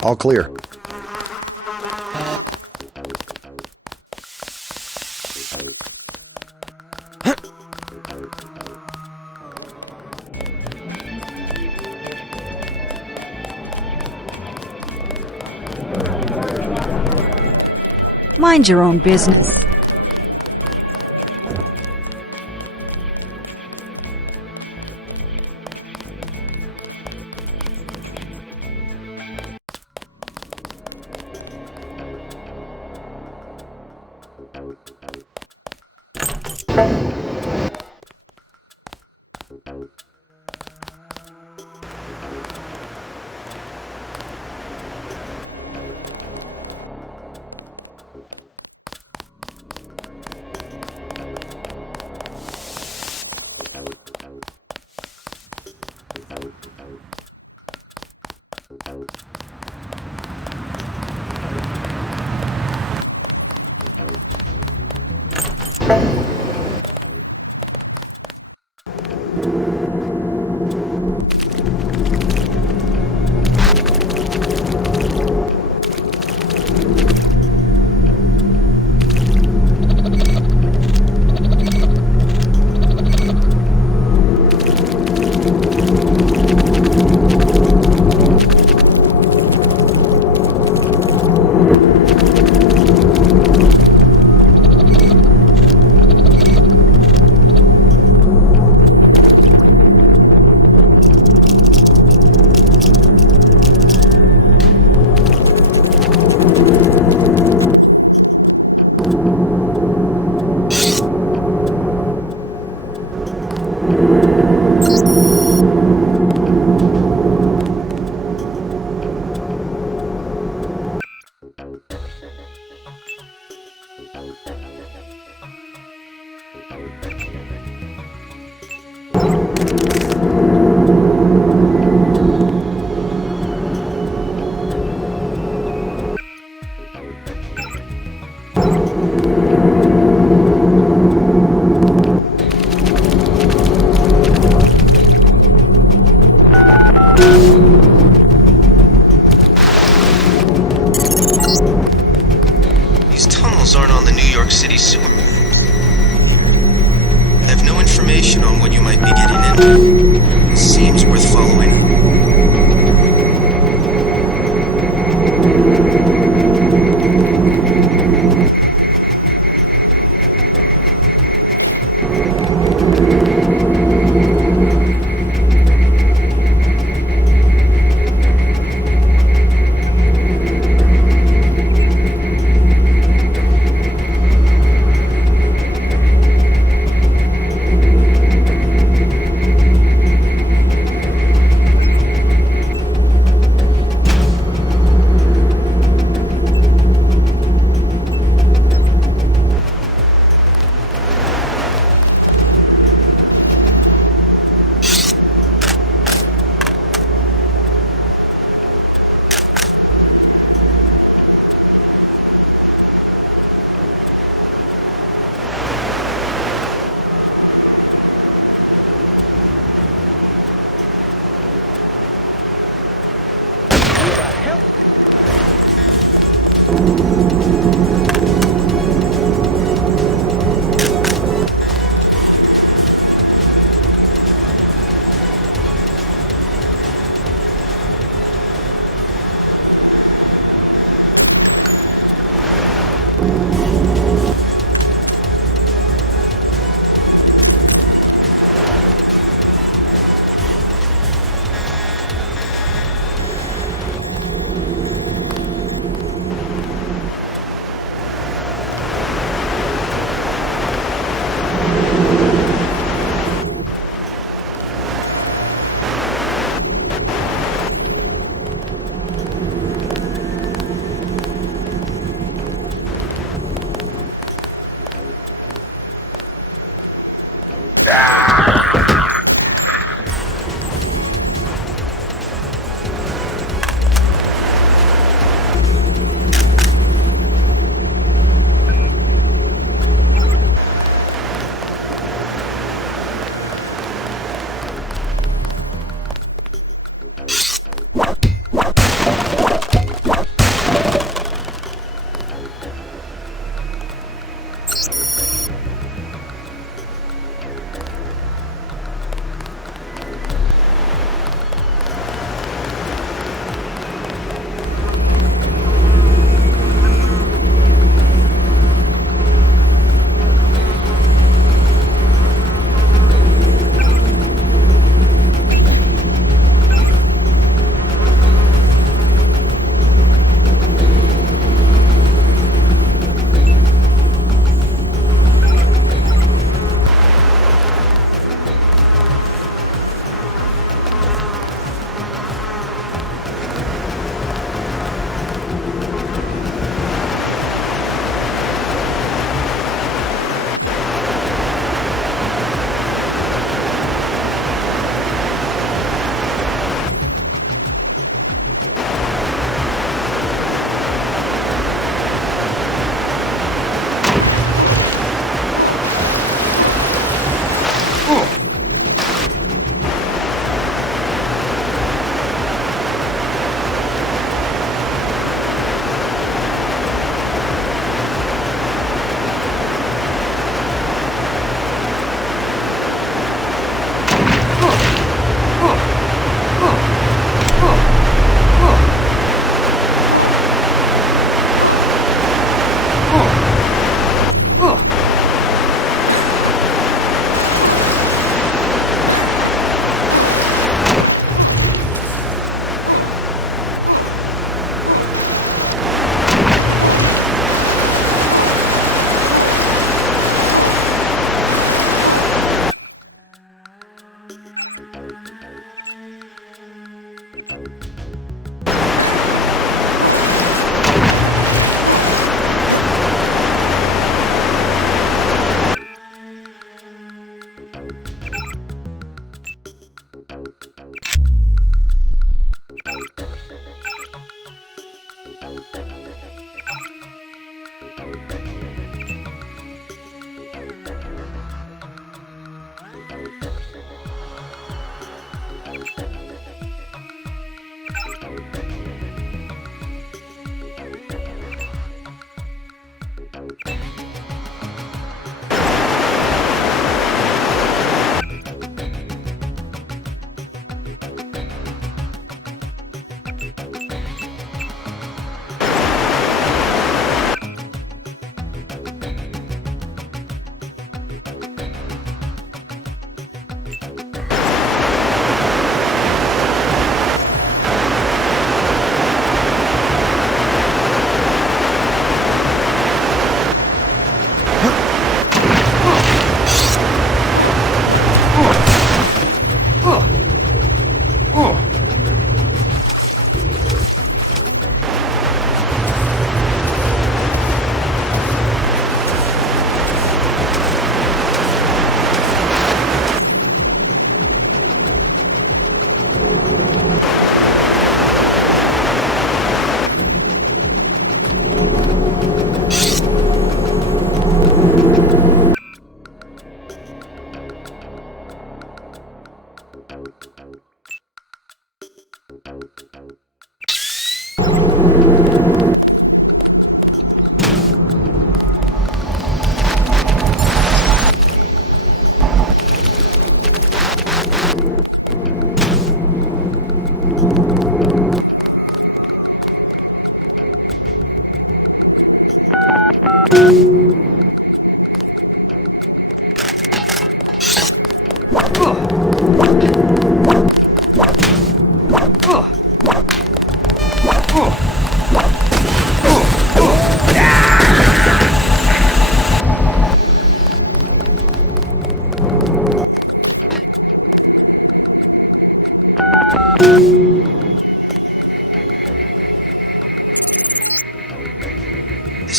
All clear. Mind your own business.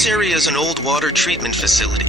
This area is an old water treatment facility.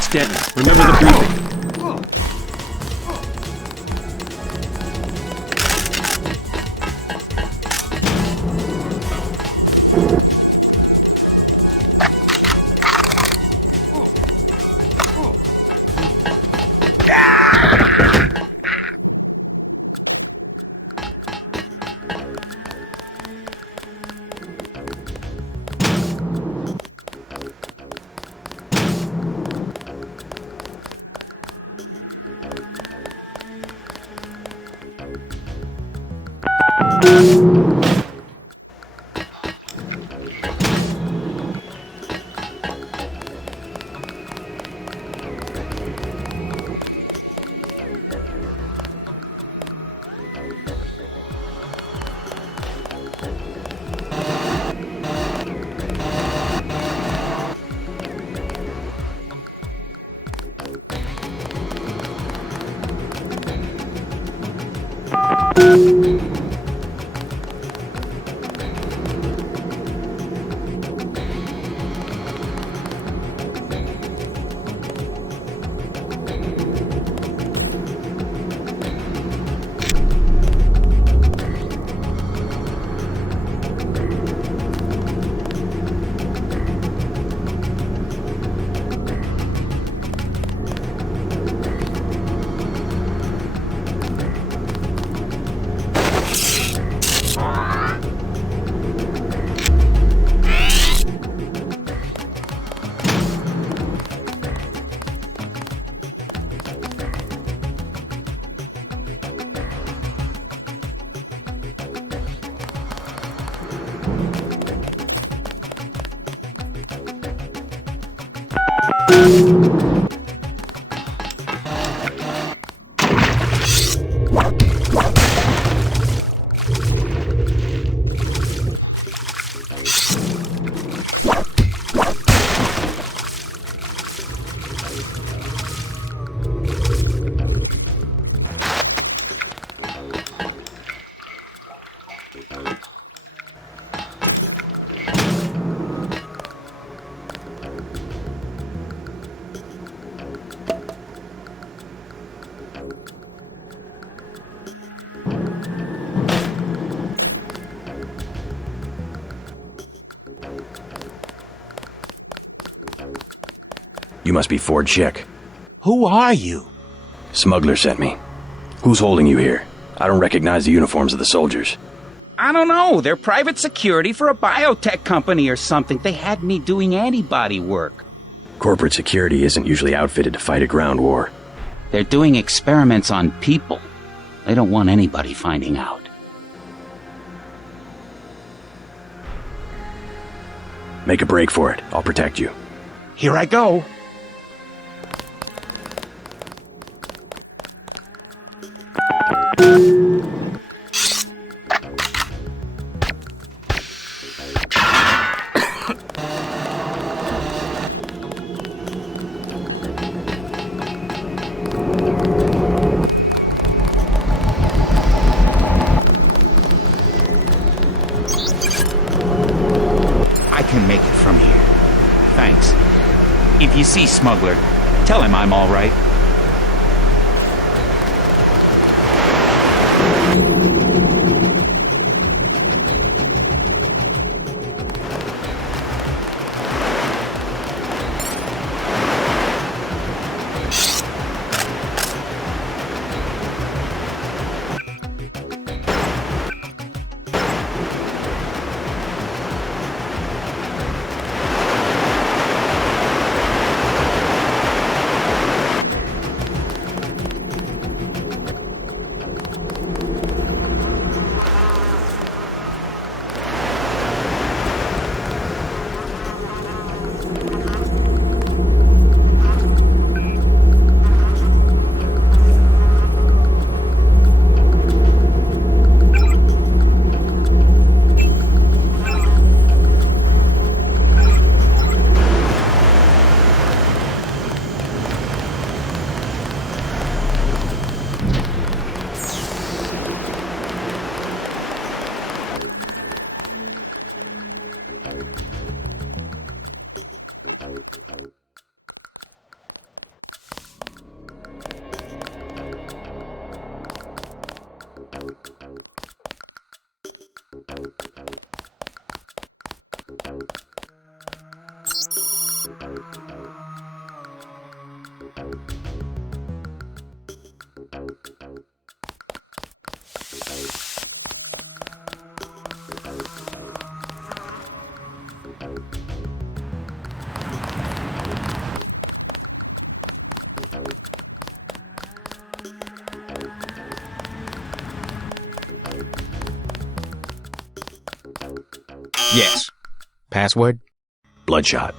Stanton, remember the briefing. You must be Ford Chick. Who are you? Smuggler sent me. Who's holding you here? I don't recognize the uniforms of the soldiers. I don't know. They're private security for a biotech company or something. They had me doing antibody work. Corporate security isn't usually outfitted to fight a ground war. They're doing experiments on people. They don't want anybody finding out. Make a break for it. I'll protect you. Here I go. I can make it from here. Thanks. If you see Smuggler, tell him I'm all right. Yes. Password? Bloodshot.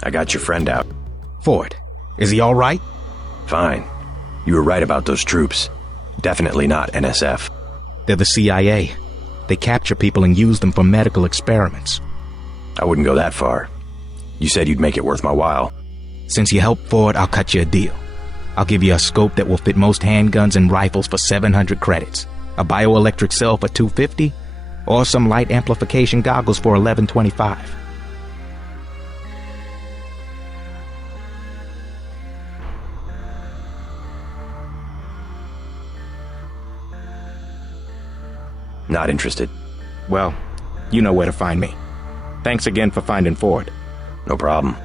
I got your friend out. Ford, is he all right? Fine. You were right about those troops. Definitely not NSF. They're the CIA. They capture people and use them for medical experiments. I wouldn't go that far. You said you'd make it worth my while. Since you helped Ford, I'll cut you a deal. I'll give you a scope that will fit most handguns and rifles for 700 credits, a bioelectric cell for 250, or some light amplification goggles for 1125. Not interested. Well, you know where to find me. Thanks again for finding Ford. No problem.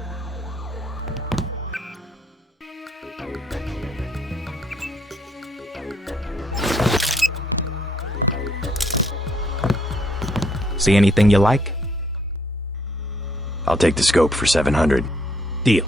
See anything you like? I'll take the scope for 700. Deal.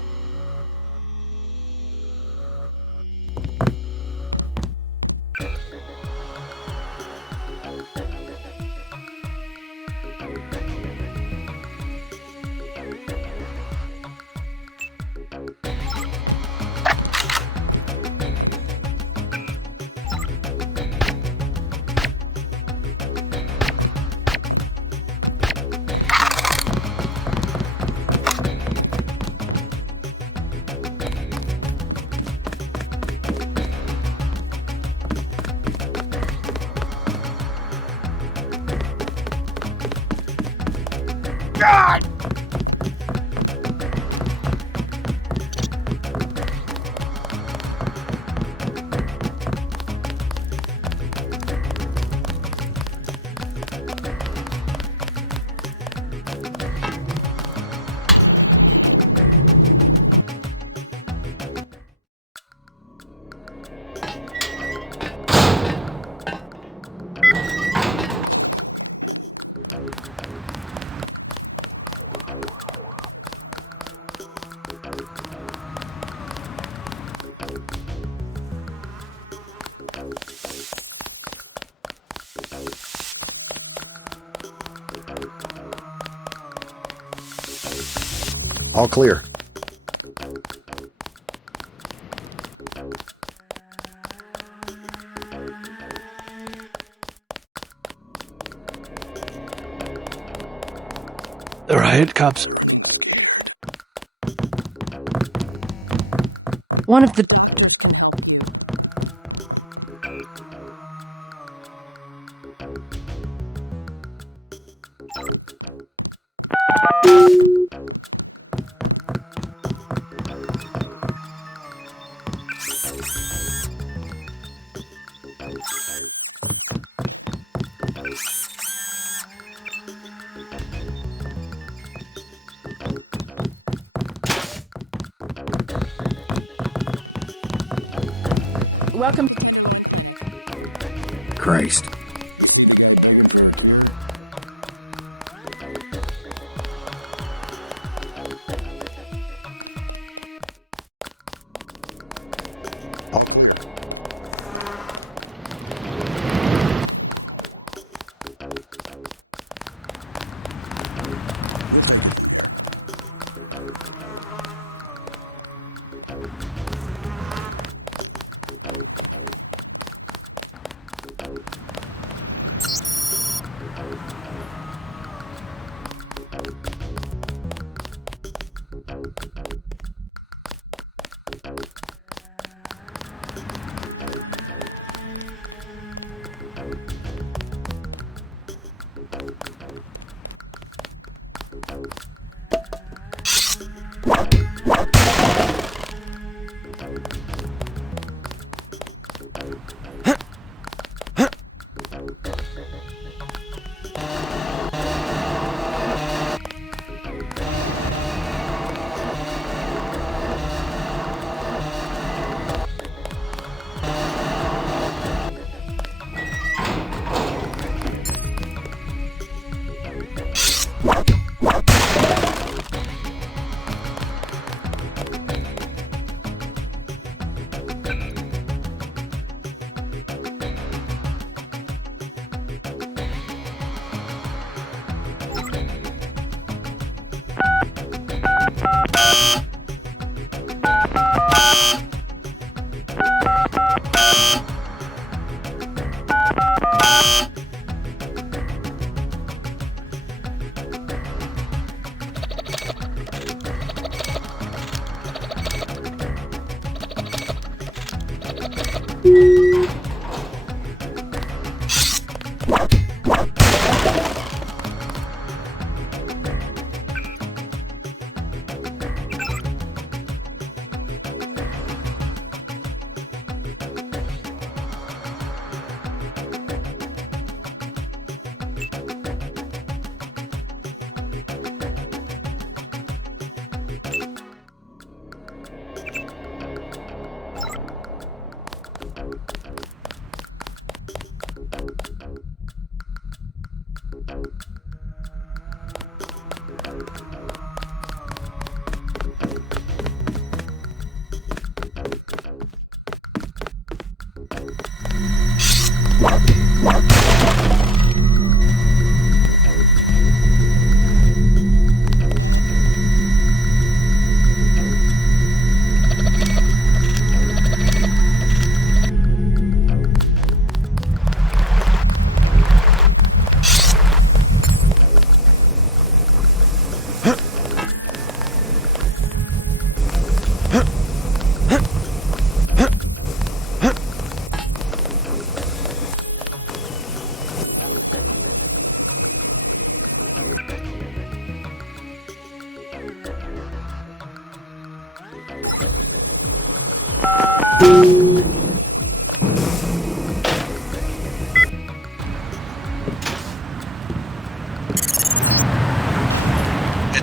God! All clear. The riot cops. One of the... Welcome. Christ.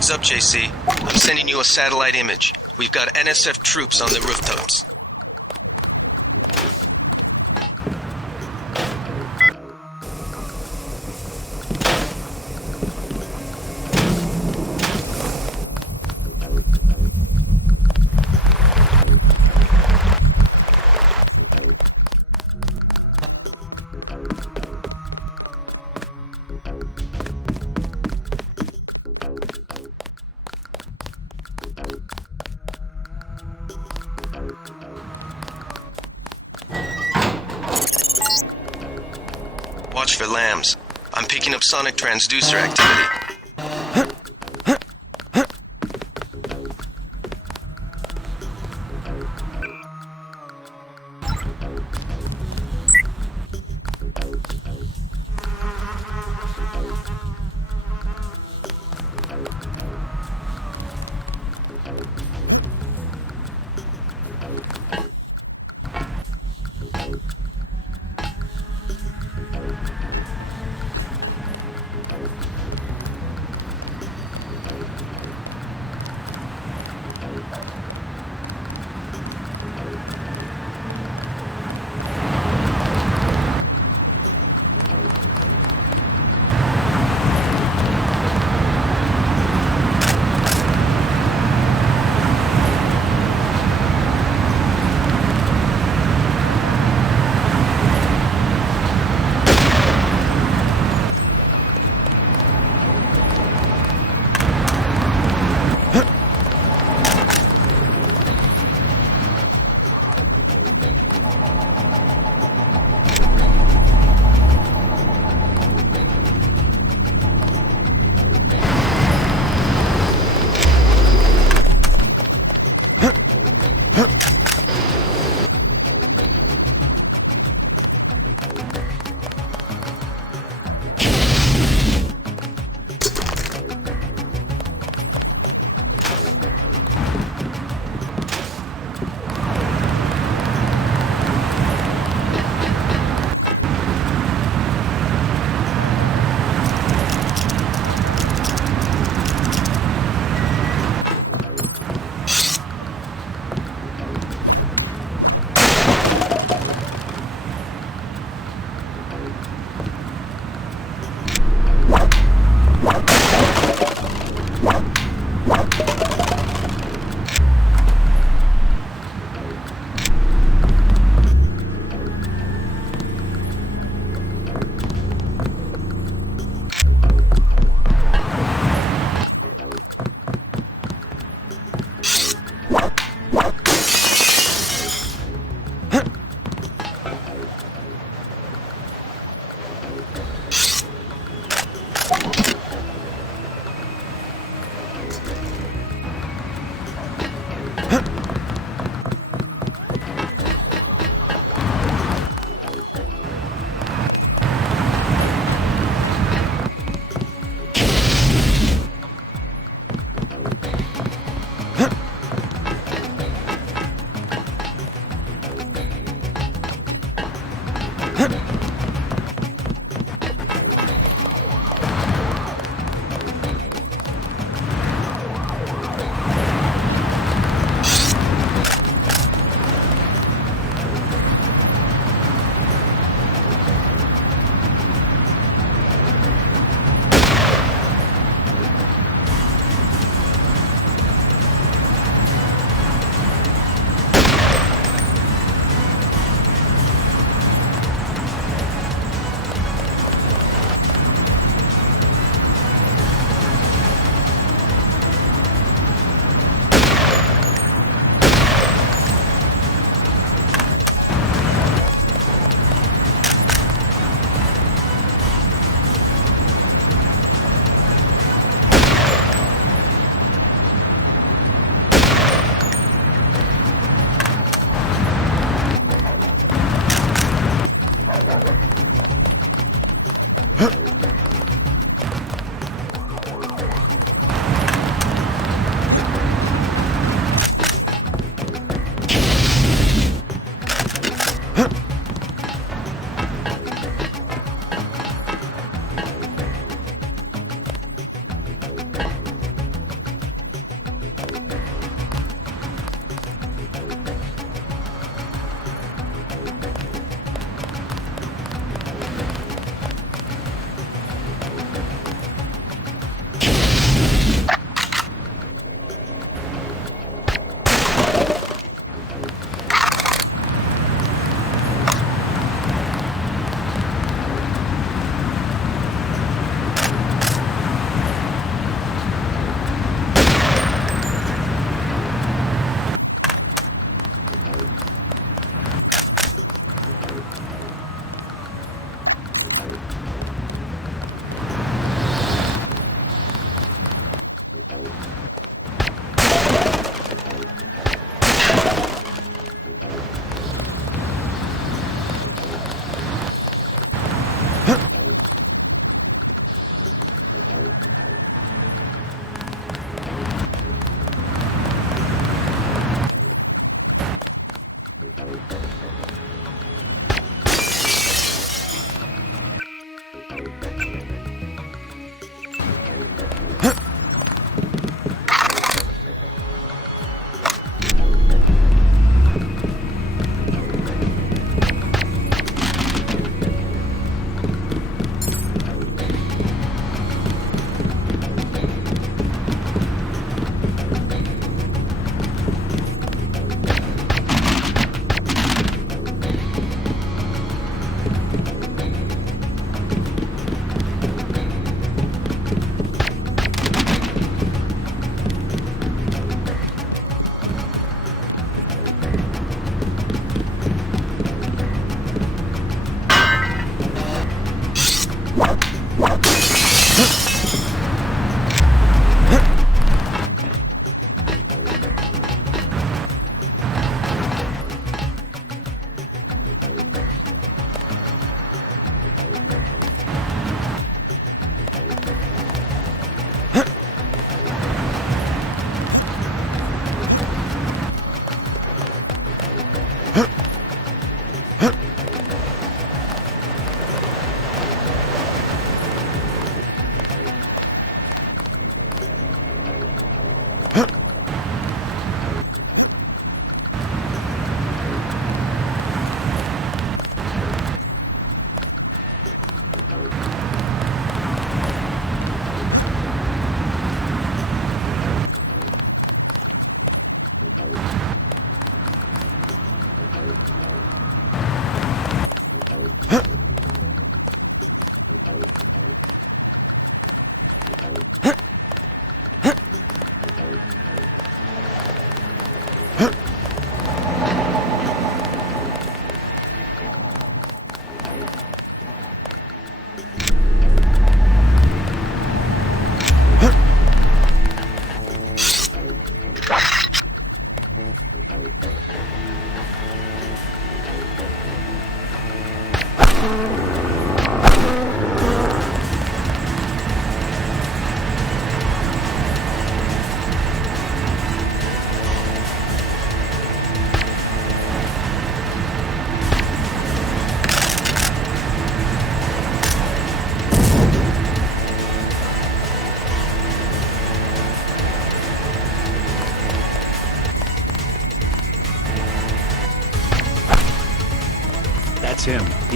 Heads up, JC. I'm sending you a satellite image. We've got NSF troops on the rooftops. Watch for lambs. I'm picking up sonic transducer activity.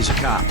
He's a cop.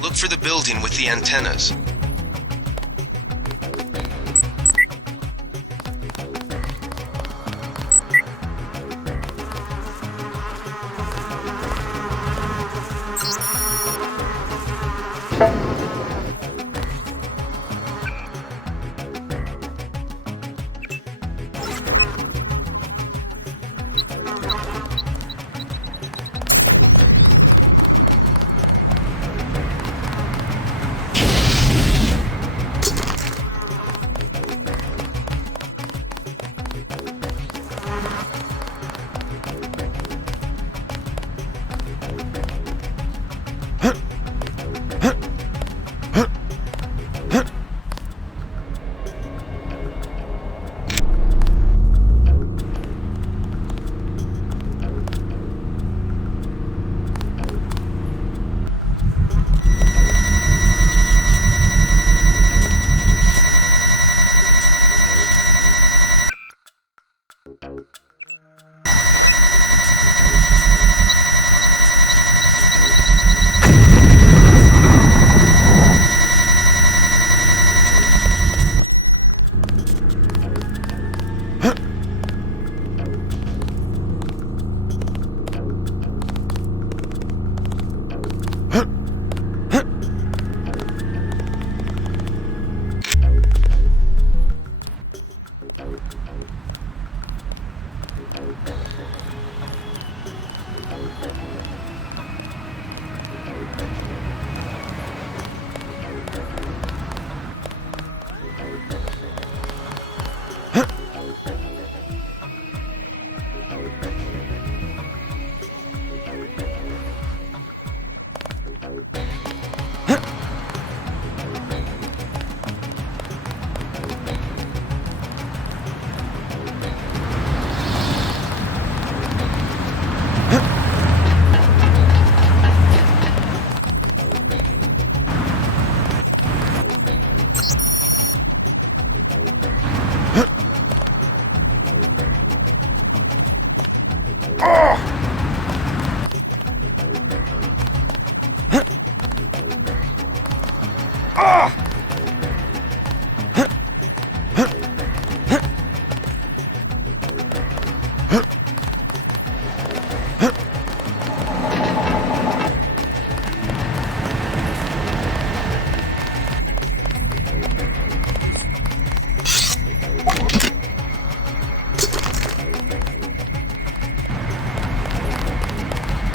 Look for the building with the antennas.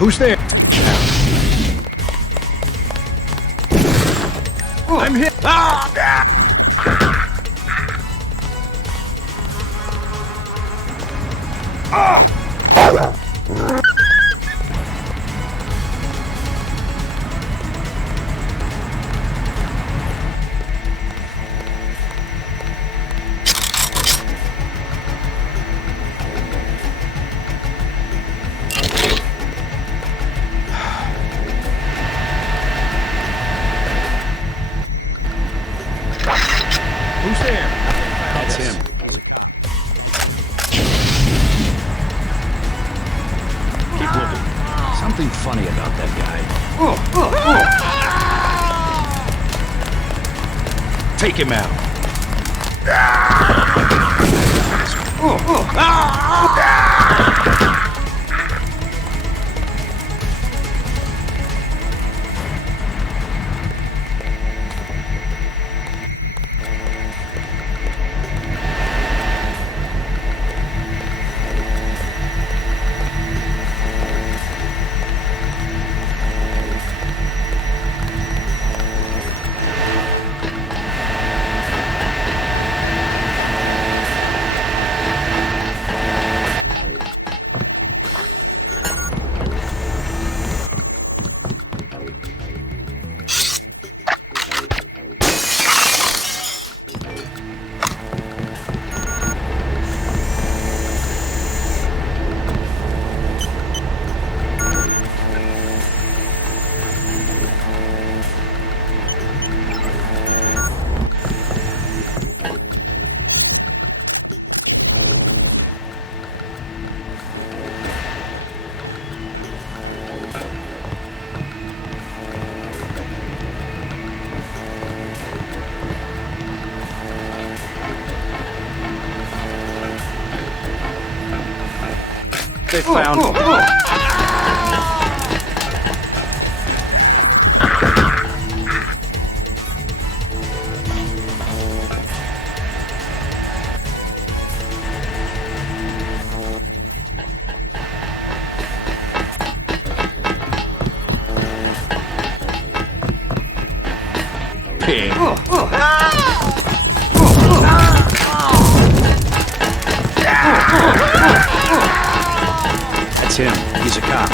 Who's there? I'm hit. Who's there? That's him. Take him out. They found. Pig. That's him. He's a cop.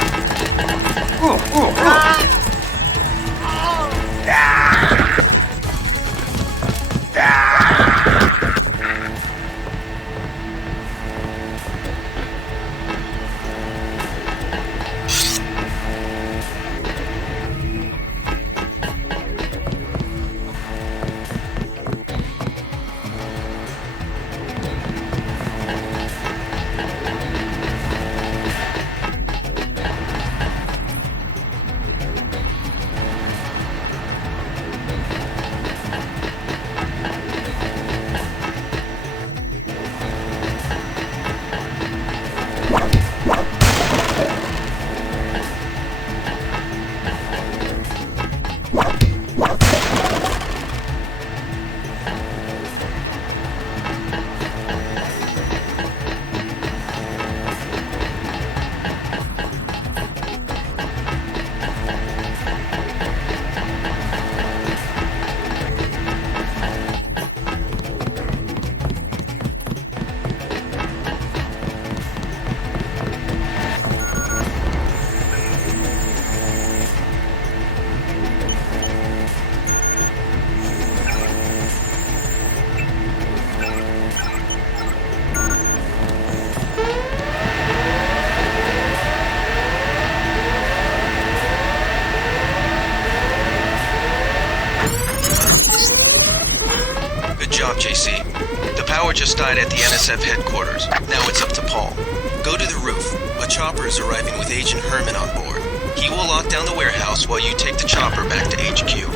JC. The power just died at the NSF headquarters. Now it's up to Paul. Go to the roof. A chopper is arriving with Agent Herman on board. He will lock down the warehouse while you take the chopper back to HQ.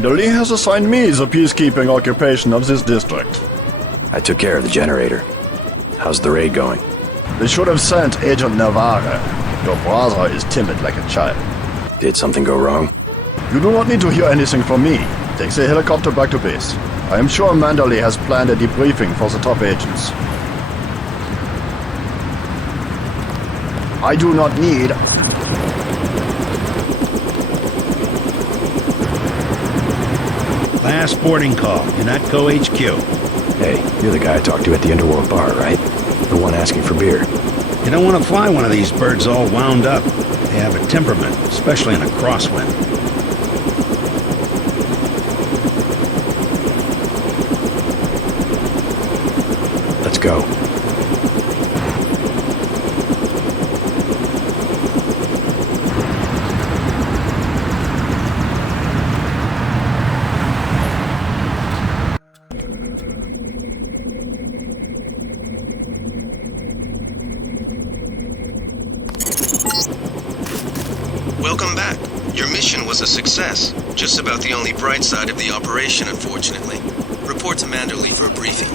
Manderley has assigned me the peacekeeping occupation of this district. I took care of the generator. How's the raid going? They should have sent Agent Navarre. Your brother is timid like a child. Did something go wrong? You do not need to hear anything from me. Take the helicopter back to base. I am sure Manderley has planned a debriefing for the top agents. I do not need... Last boarding call, UNATCO HQ. Hey, you're the guy I talked to at the Underworld bar, right? The one asking for beer. You don't want to fly one of these birds all wound up. They have a temperament, especially in a crosswind. Let's go. Welcome back. Your mission was a success. Just about the only bright side of the operation, unfortunately. Report to Manderley for a briefing.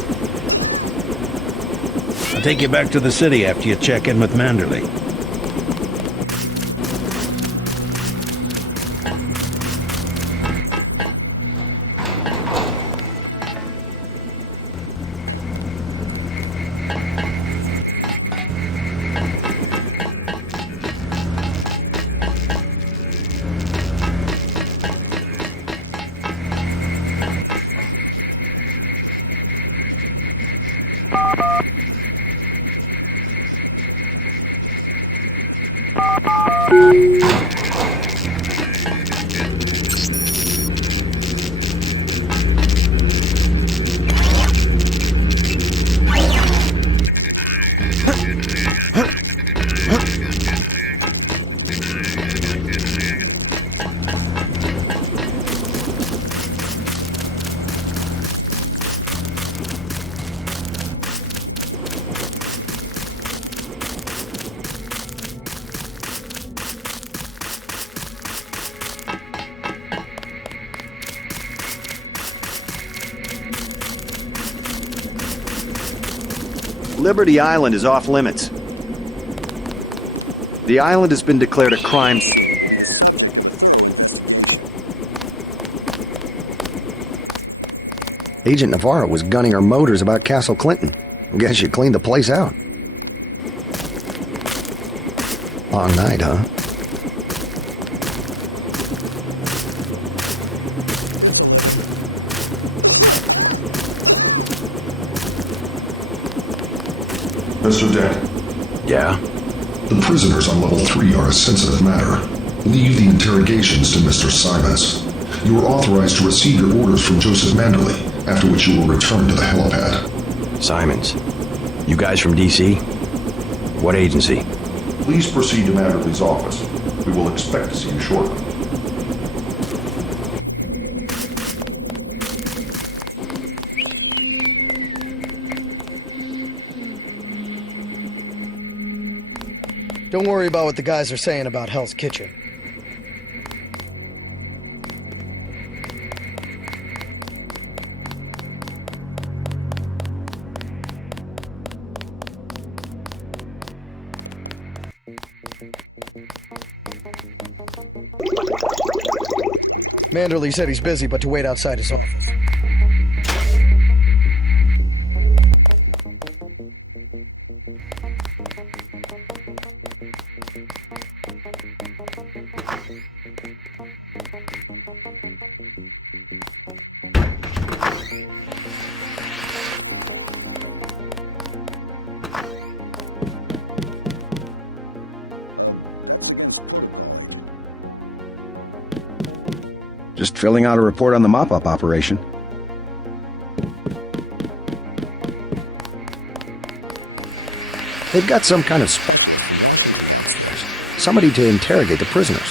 I'll take you back to the city after you check in with Manderley. Liberty Island is off limits. The island has been declared a crime. Agent Navarro was gunning her motors about Castle Clinton. I guess you cleaned the place out. Long night, huh? Mr. Dent. Yeah? The prisoners on level 3 are a sensitive matter. Leave the interrogations to Mr. Simons. You are authorized to receive your orders from Joseph Manderley, after which you will return to the helipad. Simons. You guys from DC? What agency? Please proceed to Manderley's office. We will expect to see you shortly. Don't worry about what the guys are saying about Hell's Kitchen. Manderley said he's busy, but to wait outside his office. Just filling out a report on the mop-up operation. They've got some kind of somebody to interrogate the prisoners.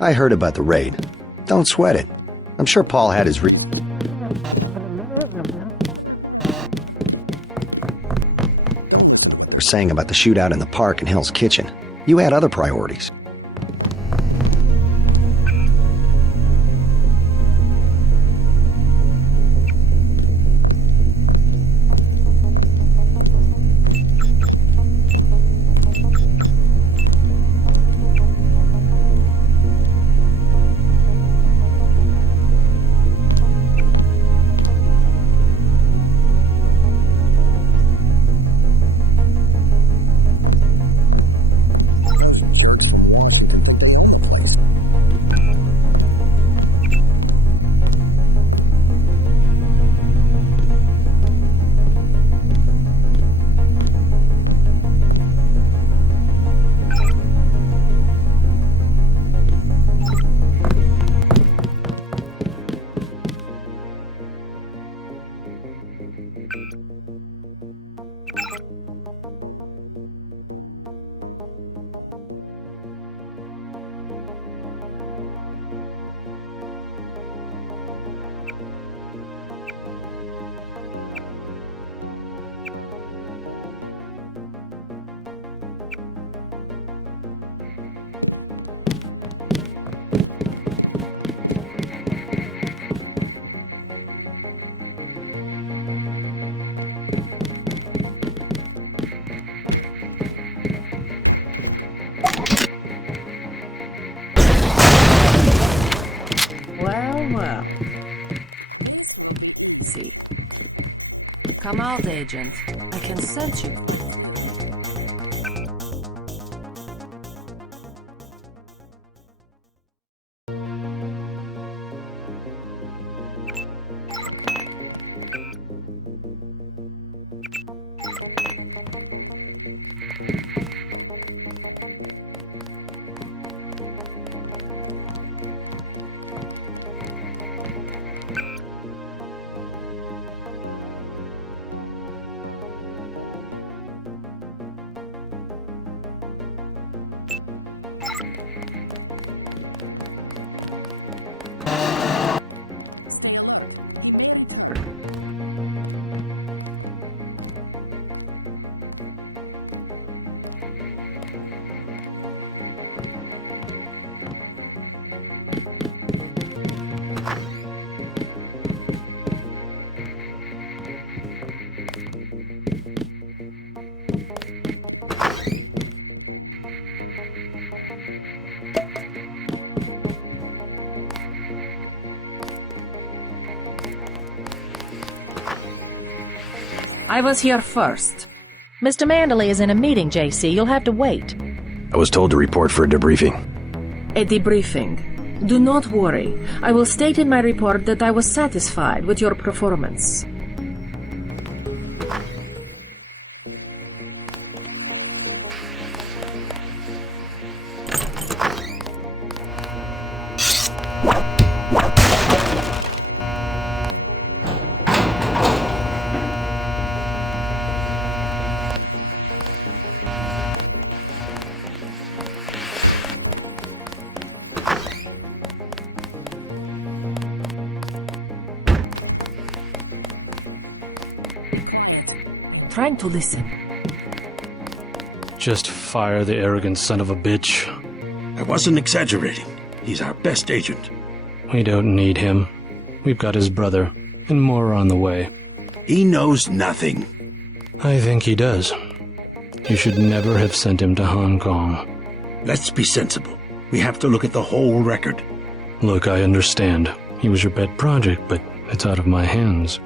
I heard about the raid. Don't sweat it. I'm sure Paul had his saying about the shootout in the park and Hell's Kitchen. You had other priorities. Well. See. Come out, Agent. I can sense you. I was here first. Mr. Manderley is in a meeting, JC. You'll have to wait. I was told to report for a debriefing. A debriefing. Do not worry. I will state in my report that I was satisfied with your performance. Trying to listen. Just fire the arrogant son of a bitch. I wasn't exaggerating. He's our best agent. We don't need him. We've got his brother, and more on the way. He knows nothing. I think he does. You should never have sent him to Hong Kong. Let's be sensible. We have to look at the whole record. Look, I understand. He was your pet project, but it's out of my hands.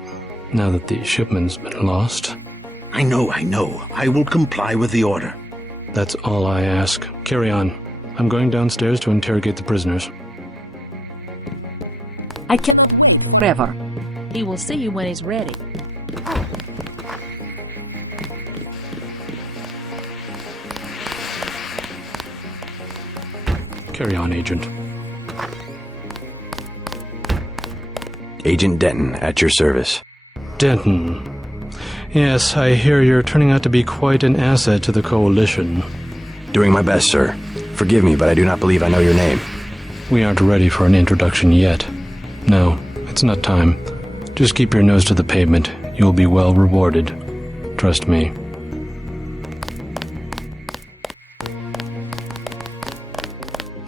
Now that the shipment's been lost. I know. I will comply with the order. That's all I ask. Carry on. I'm going downstairs to interrogate the prisoners. I can't... Forever. He will see you when he's ready. Carry on, Agent. Agent Denton, at your service. Denton. Yes, I hear you're turning out to be quite an asset to the Coalition. Doing my best, sir. Forgive me, but I do not believe I know your name. We aren't ready for an introduction yet. No, it's not time. Just keep your nose to the pavement. You'll be well rewarded. Trust me.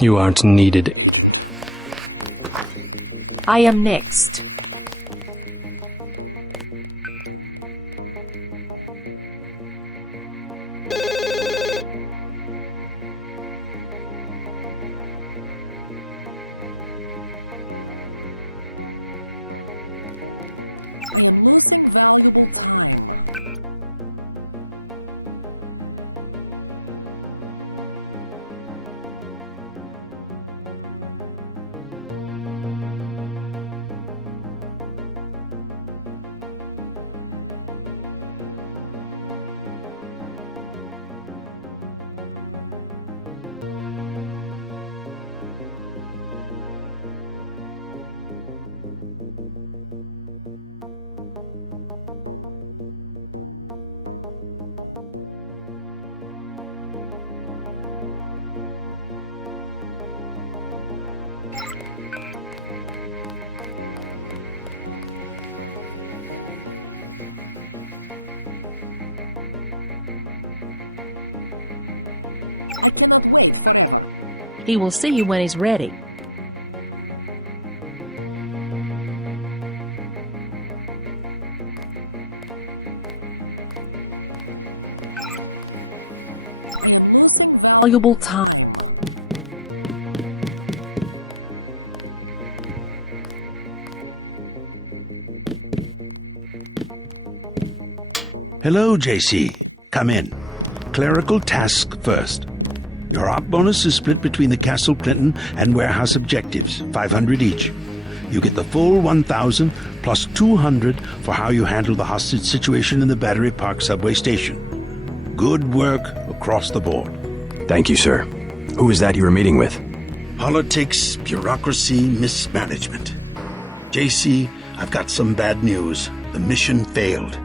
You aren't needed. I am next. He will see you when he's ready. Valuable time. Hello, JC. Come in. Clerical task first. Your op bonus is split between the Castle Clinton and warehouse objectives, 500 each. You get the full 1,000 plus 200 for how you handle the hostage situation in the Battery Park subway station. Good work across the board. Thank you, sir. Who is that you were meeting with? Politics, bureaucracy, mismanagement. JC, I've got some bad news. The mission failed.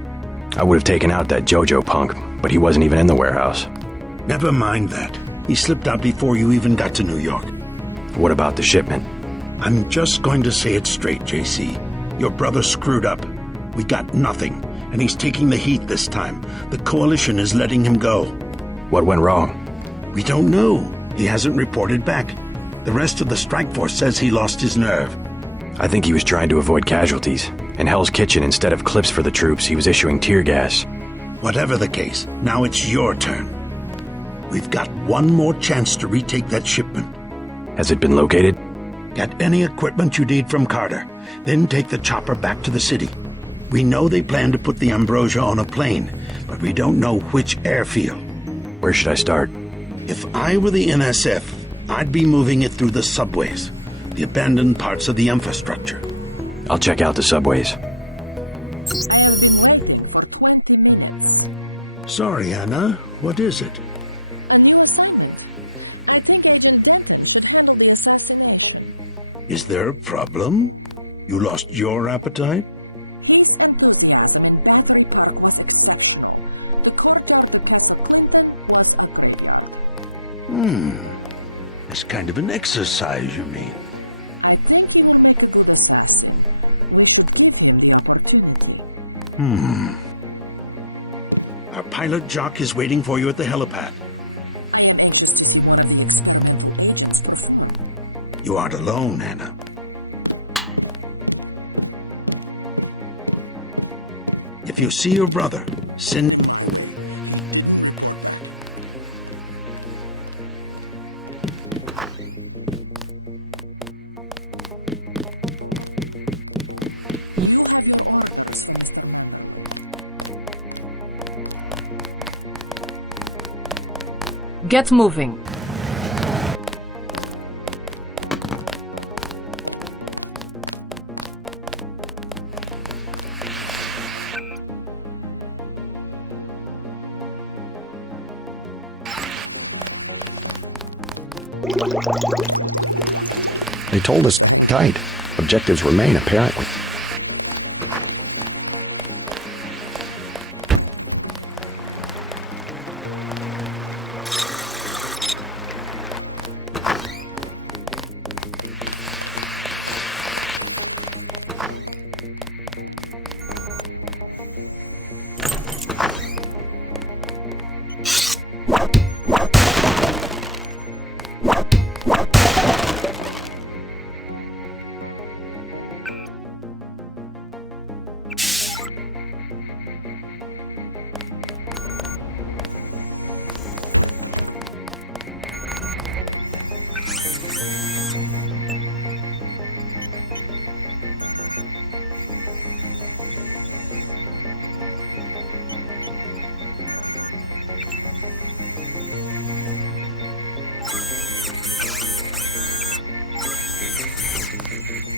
I would have taken out that JoJo punk, but he wasn't even in the warehouse. Never mind that. He slipped out before you even got to New York. What about the shipment? I'm just going to say it straight, JC. Your brother screwed up. We got nothing, and he's taking the heat this time. The Coalition is letting him go. What went wrong? We don't know. He hasn't reported back. The rest of the strike force says he lost his nerve. I think he was trying to avoid casualties. In Hell's Kitchen, instead of clips for the troops, he was issuing tear gas. Whatever the case, now it's your turn. We've got one more chance to retake that shipment. Has it been located? Get any equipment you need from Carter, then take the chopper back to the city. We know they plan to put the Ambrosia on a plane, but we don't know which airfield. Where should I start? If I were the NSF, I'd be moving it through the subways, the abandoned parts of the infrastructure. I'll check out the subways. Sorry, Anna. What is it? Is there a problem? You lost your appetite? It's kind of an exercise, you mean? Our pilot Jock is waiting for you at the helipad. You aren't alone, Anna. If you see your brother, send... Get moving. They told us tight. Objectives remain, apparently.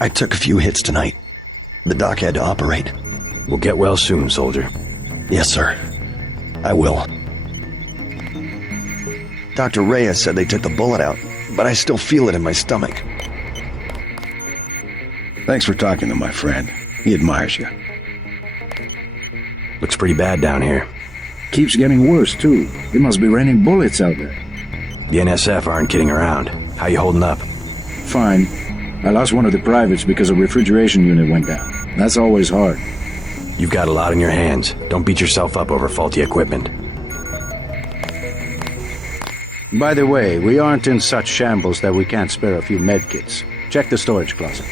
I took a few hits tonight. The doc had to operate. We'll get well soon, soldier. Yes, sir. I will. Dr. Reyes said they took the bullet out, but I still feel it in my stomach. Thanks for talking to my friend. He admires you. Looks pretty bad down here. Keeps getting worse, too. They must be raining bullets out there. The NSF aren't kidding around. How you holding up? Fine. I lost one of the privates because a refrigeration unit went down. That's always hard. You've got a lot on your hands. Don't beat yourself up over faulty equipment. By the way, we aren't in such shambles that we can't spare a few medkits. Check the storage closet.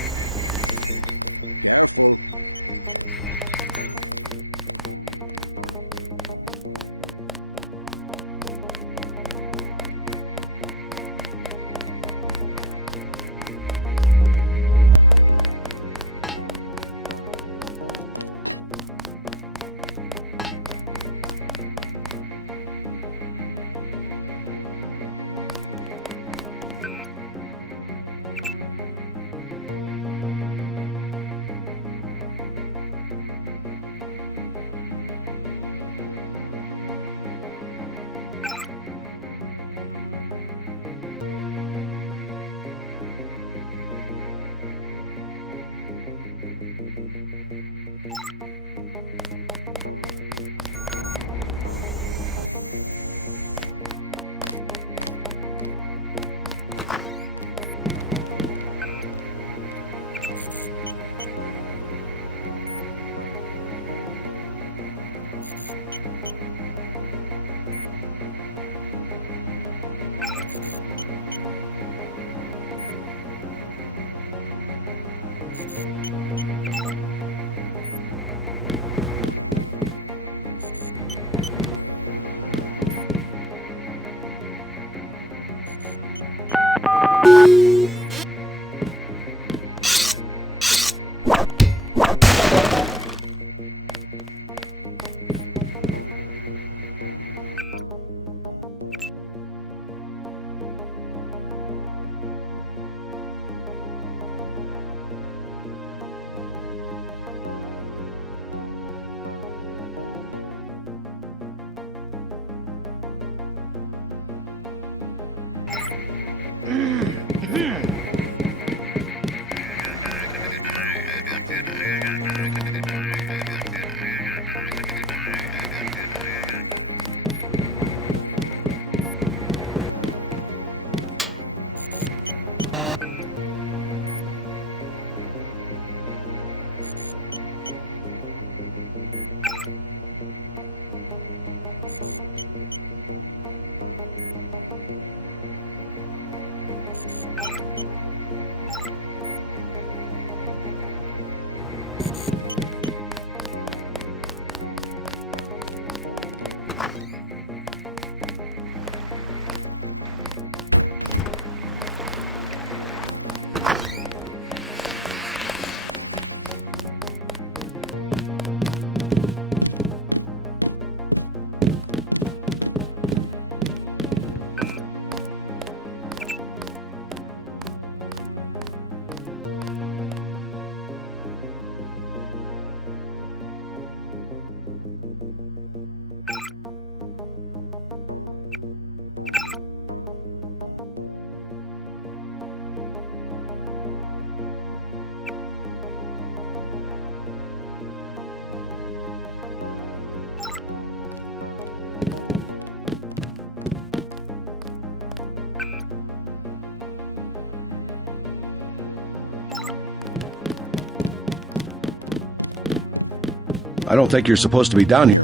I don't think you're supposed to be down here.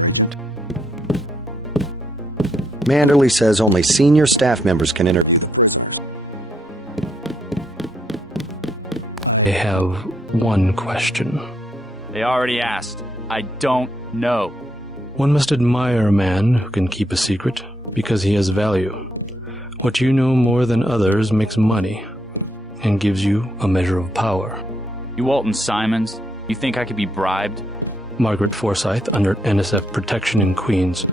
Manderley says only senior staff members can enter. I have one question. They already asked. I don't know. One must admire a man who can keep a secret because he has value. What you know more than others makes money and gives you a measure of power. You Walton Simons, you think I could be bribed? Margaret Forsyth under NSF protection in Queens.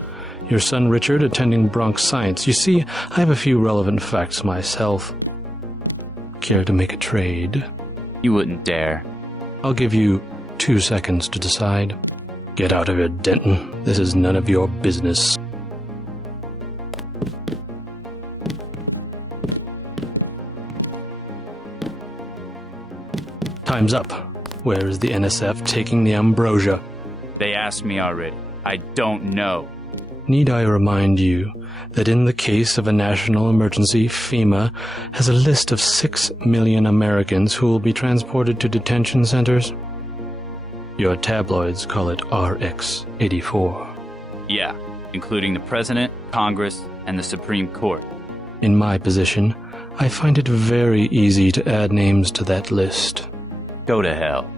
Your son Richard attending Bronx Science. You see, I have a few relevant facts myself. Care to make a trade? You wouldn't dare. I'll give you 2 seconds to decide. Get out of here, Denton. This is none of your business. Time's up. Where is the NSF taking the ambrosia? They asked me already. I don't know. Need I remind you that in the case of a national emergency, FEMA has a list of 6 million Americans who will be transported to detention centers? Your tabloids call it RX-84. Yeah, including the President, Congress, and the Supreme Court. In my position, I find it very easy to add names to that list. Go to hell.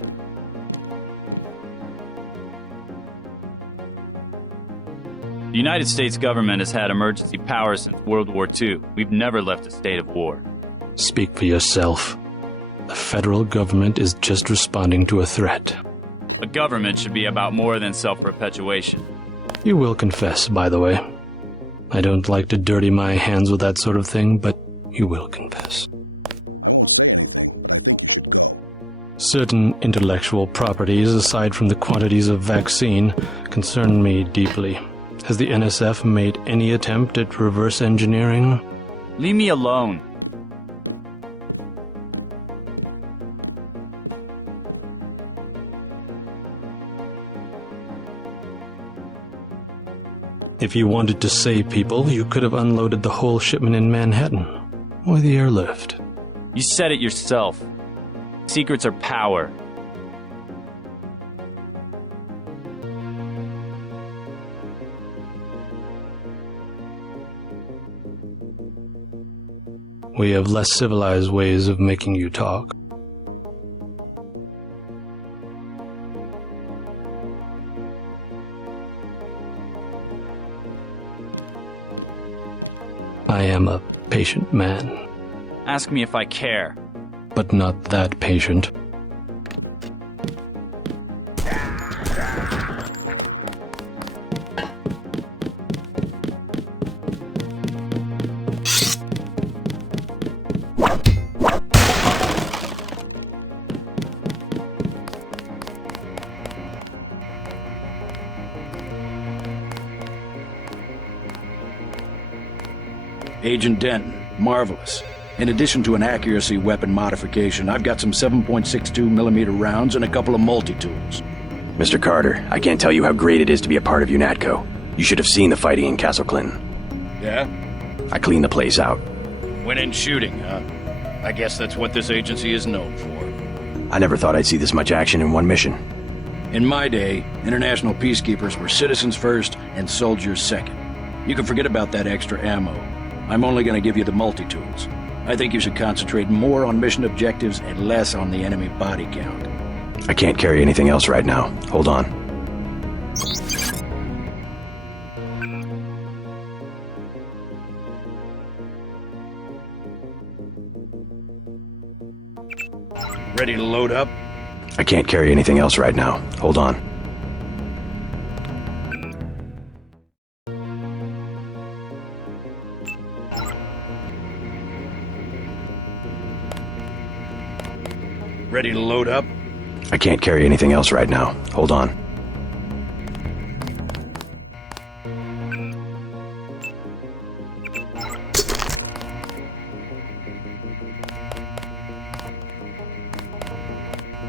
The United States government has had emergency powers since World War II. We've never left a state of war. Speak for yourself. The federal government is just responding to a threat. A government should be about more than self-perpetuation. You will confess, by the way. I don't like to dirty my hands with that sort of thing, but you will confess. Certain intellectual properties, aside from the quantities of vaccine, concern me deeply. Has the NSF made any attempt at reverse engineering? Leave me alone. If you wanted to save people, you could have unloaded the whole shipment in Manhattan, or the airlift. You said it yourself. Secrets are power. We have less civilized ways of making you talk. I am a patient man. Ask me if I care. But not that patient. Agent Denton, marvelous. In addition to an accuracy weapon modification, I've got some 7.62mm rounds and a couple of multi-tools. Mr. Carter, I can't tell you how great it is to be a part of UNATCO. You should have seen the fighting in Castle Clinton. Yeah? I cleaned the place out. Went in shooting, huh? I guess that's what this agency is known for. I never thought I'd see this much action in one mission. In my day, international peacekeepers were citizens first and soldiers second. You can forget about that extra ammo. I'm only going to give you the multi-tools. I think you should concentrate more on mission objectives and less on the enemy body count. I can't carry anything else right now. Hold on. Ready to load up? I can't carry anything else right now. Hold on. Ready to load up? I can't carry anything else right now. Hold on.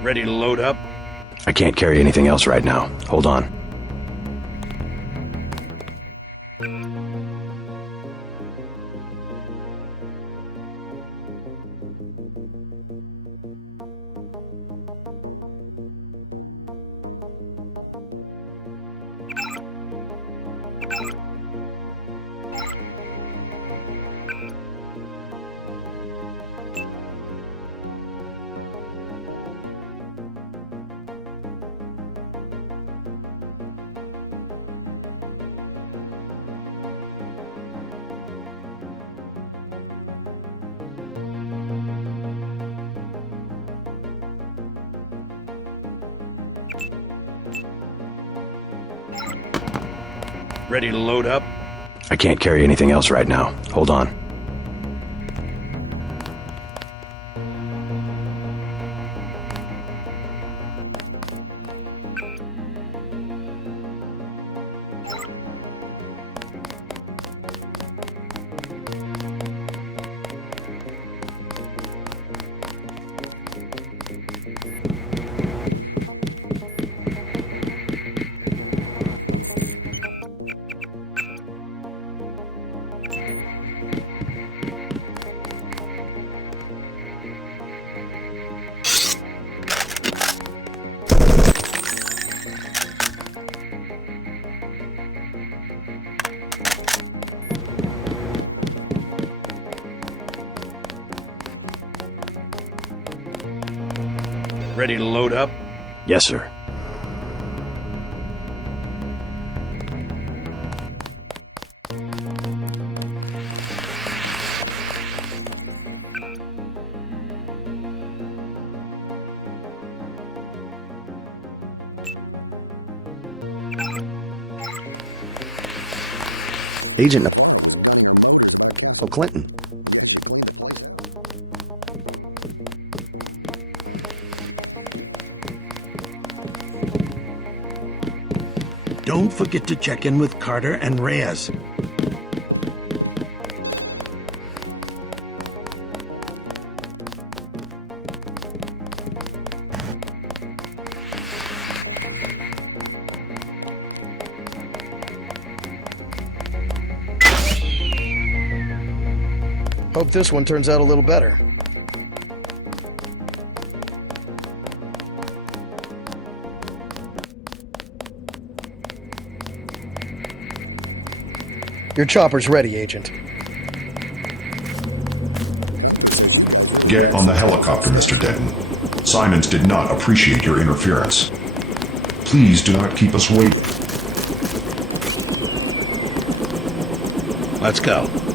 Ready to load up? I can't carry anything else right now. Hold on. Ready to load up? I can't carry anything else right now. Hold on. Ready to load up? Yes, sir. Agent Clinton. Don't forget to check in with Carter and Reyes. Hope this one turns out a little better. Your chopper's ready, Agent. Get on the helicopter, Mr. Denton. Simons did not appreciate your interference. Please do not keep us waiting. Let's go.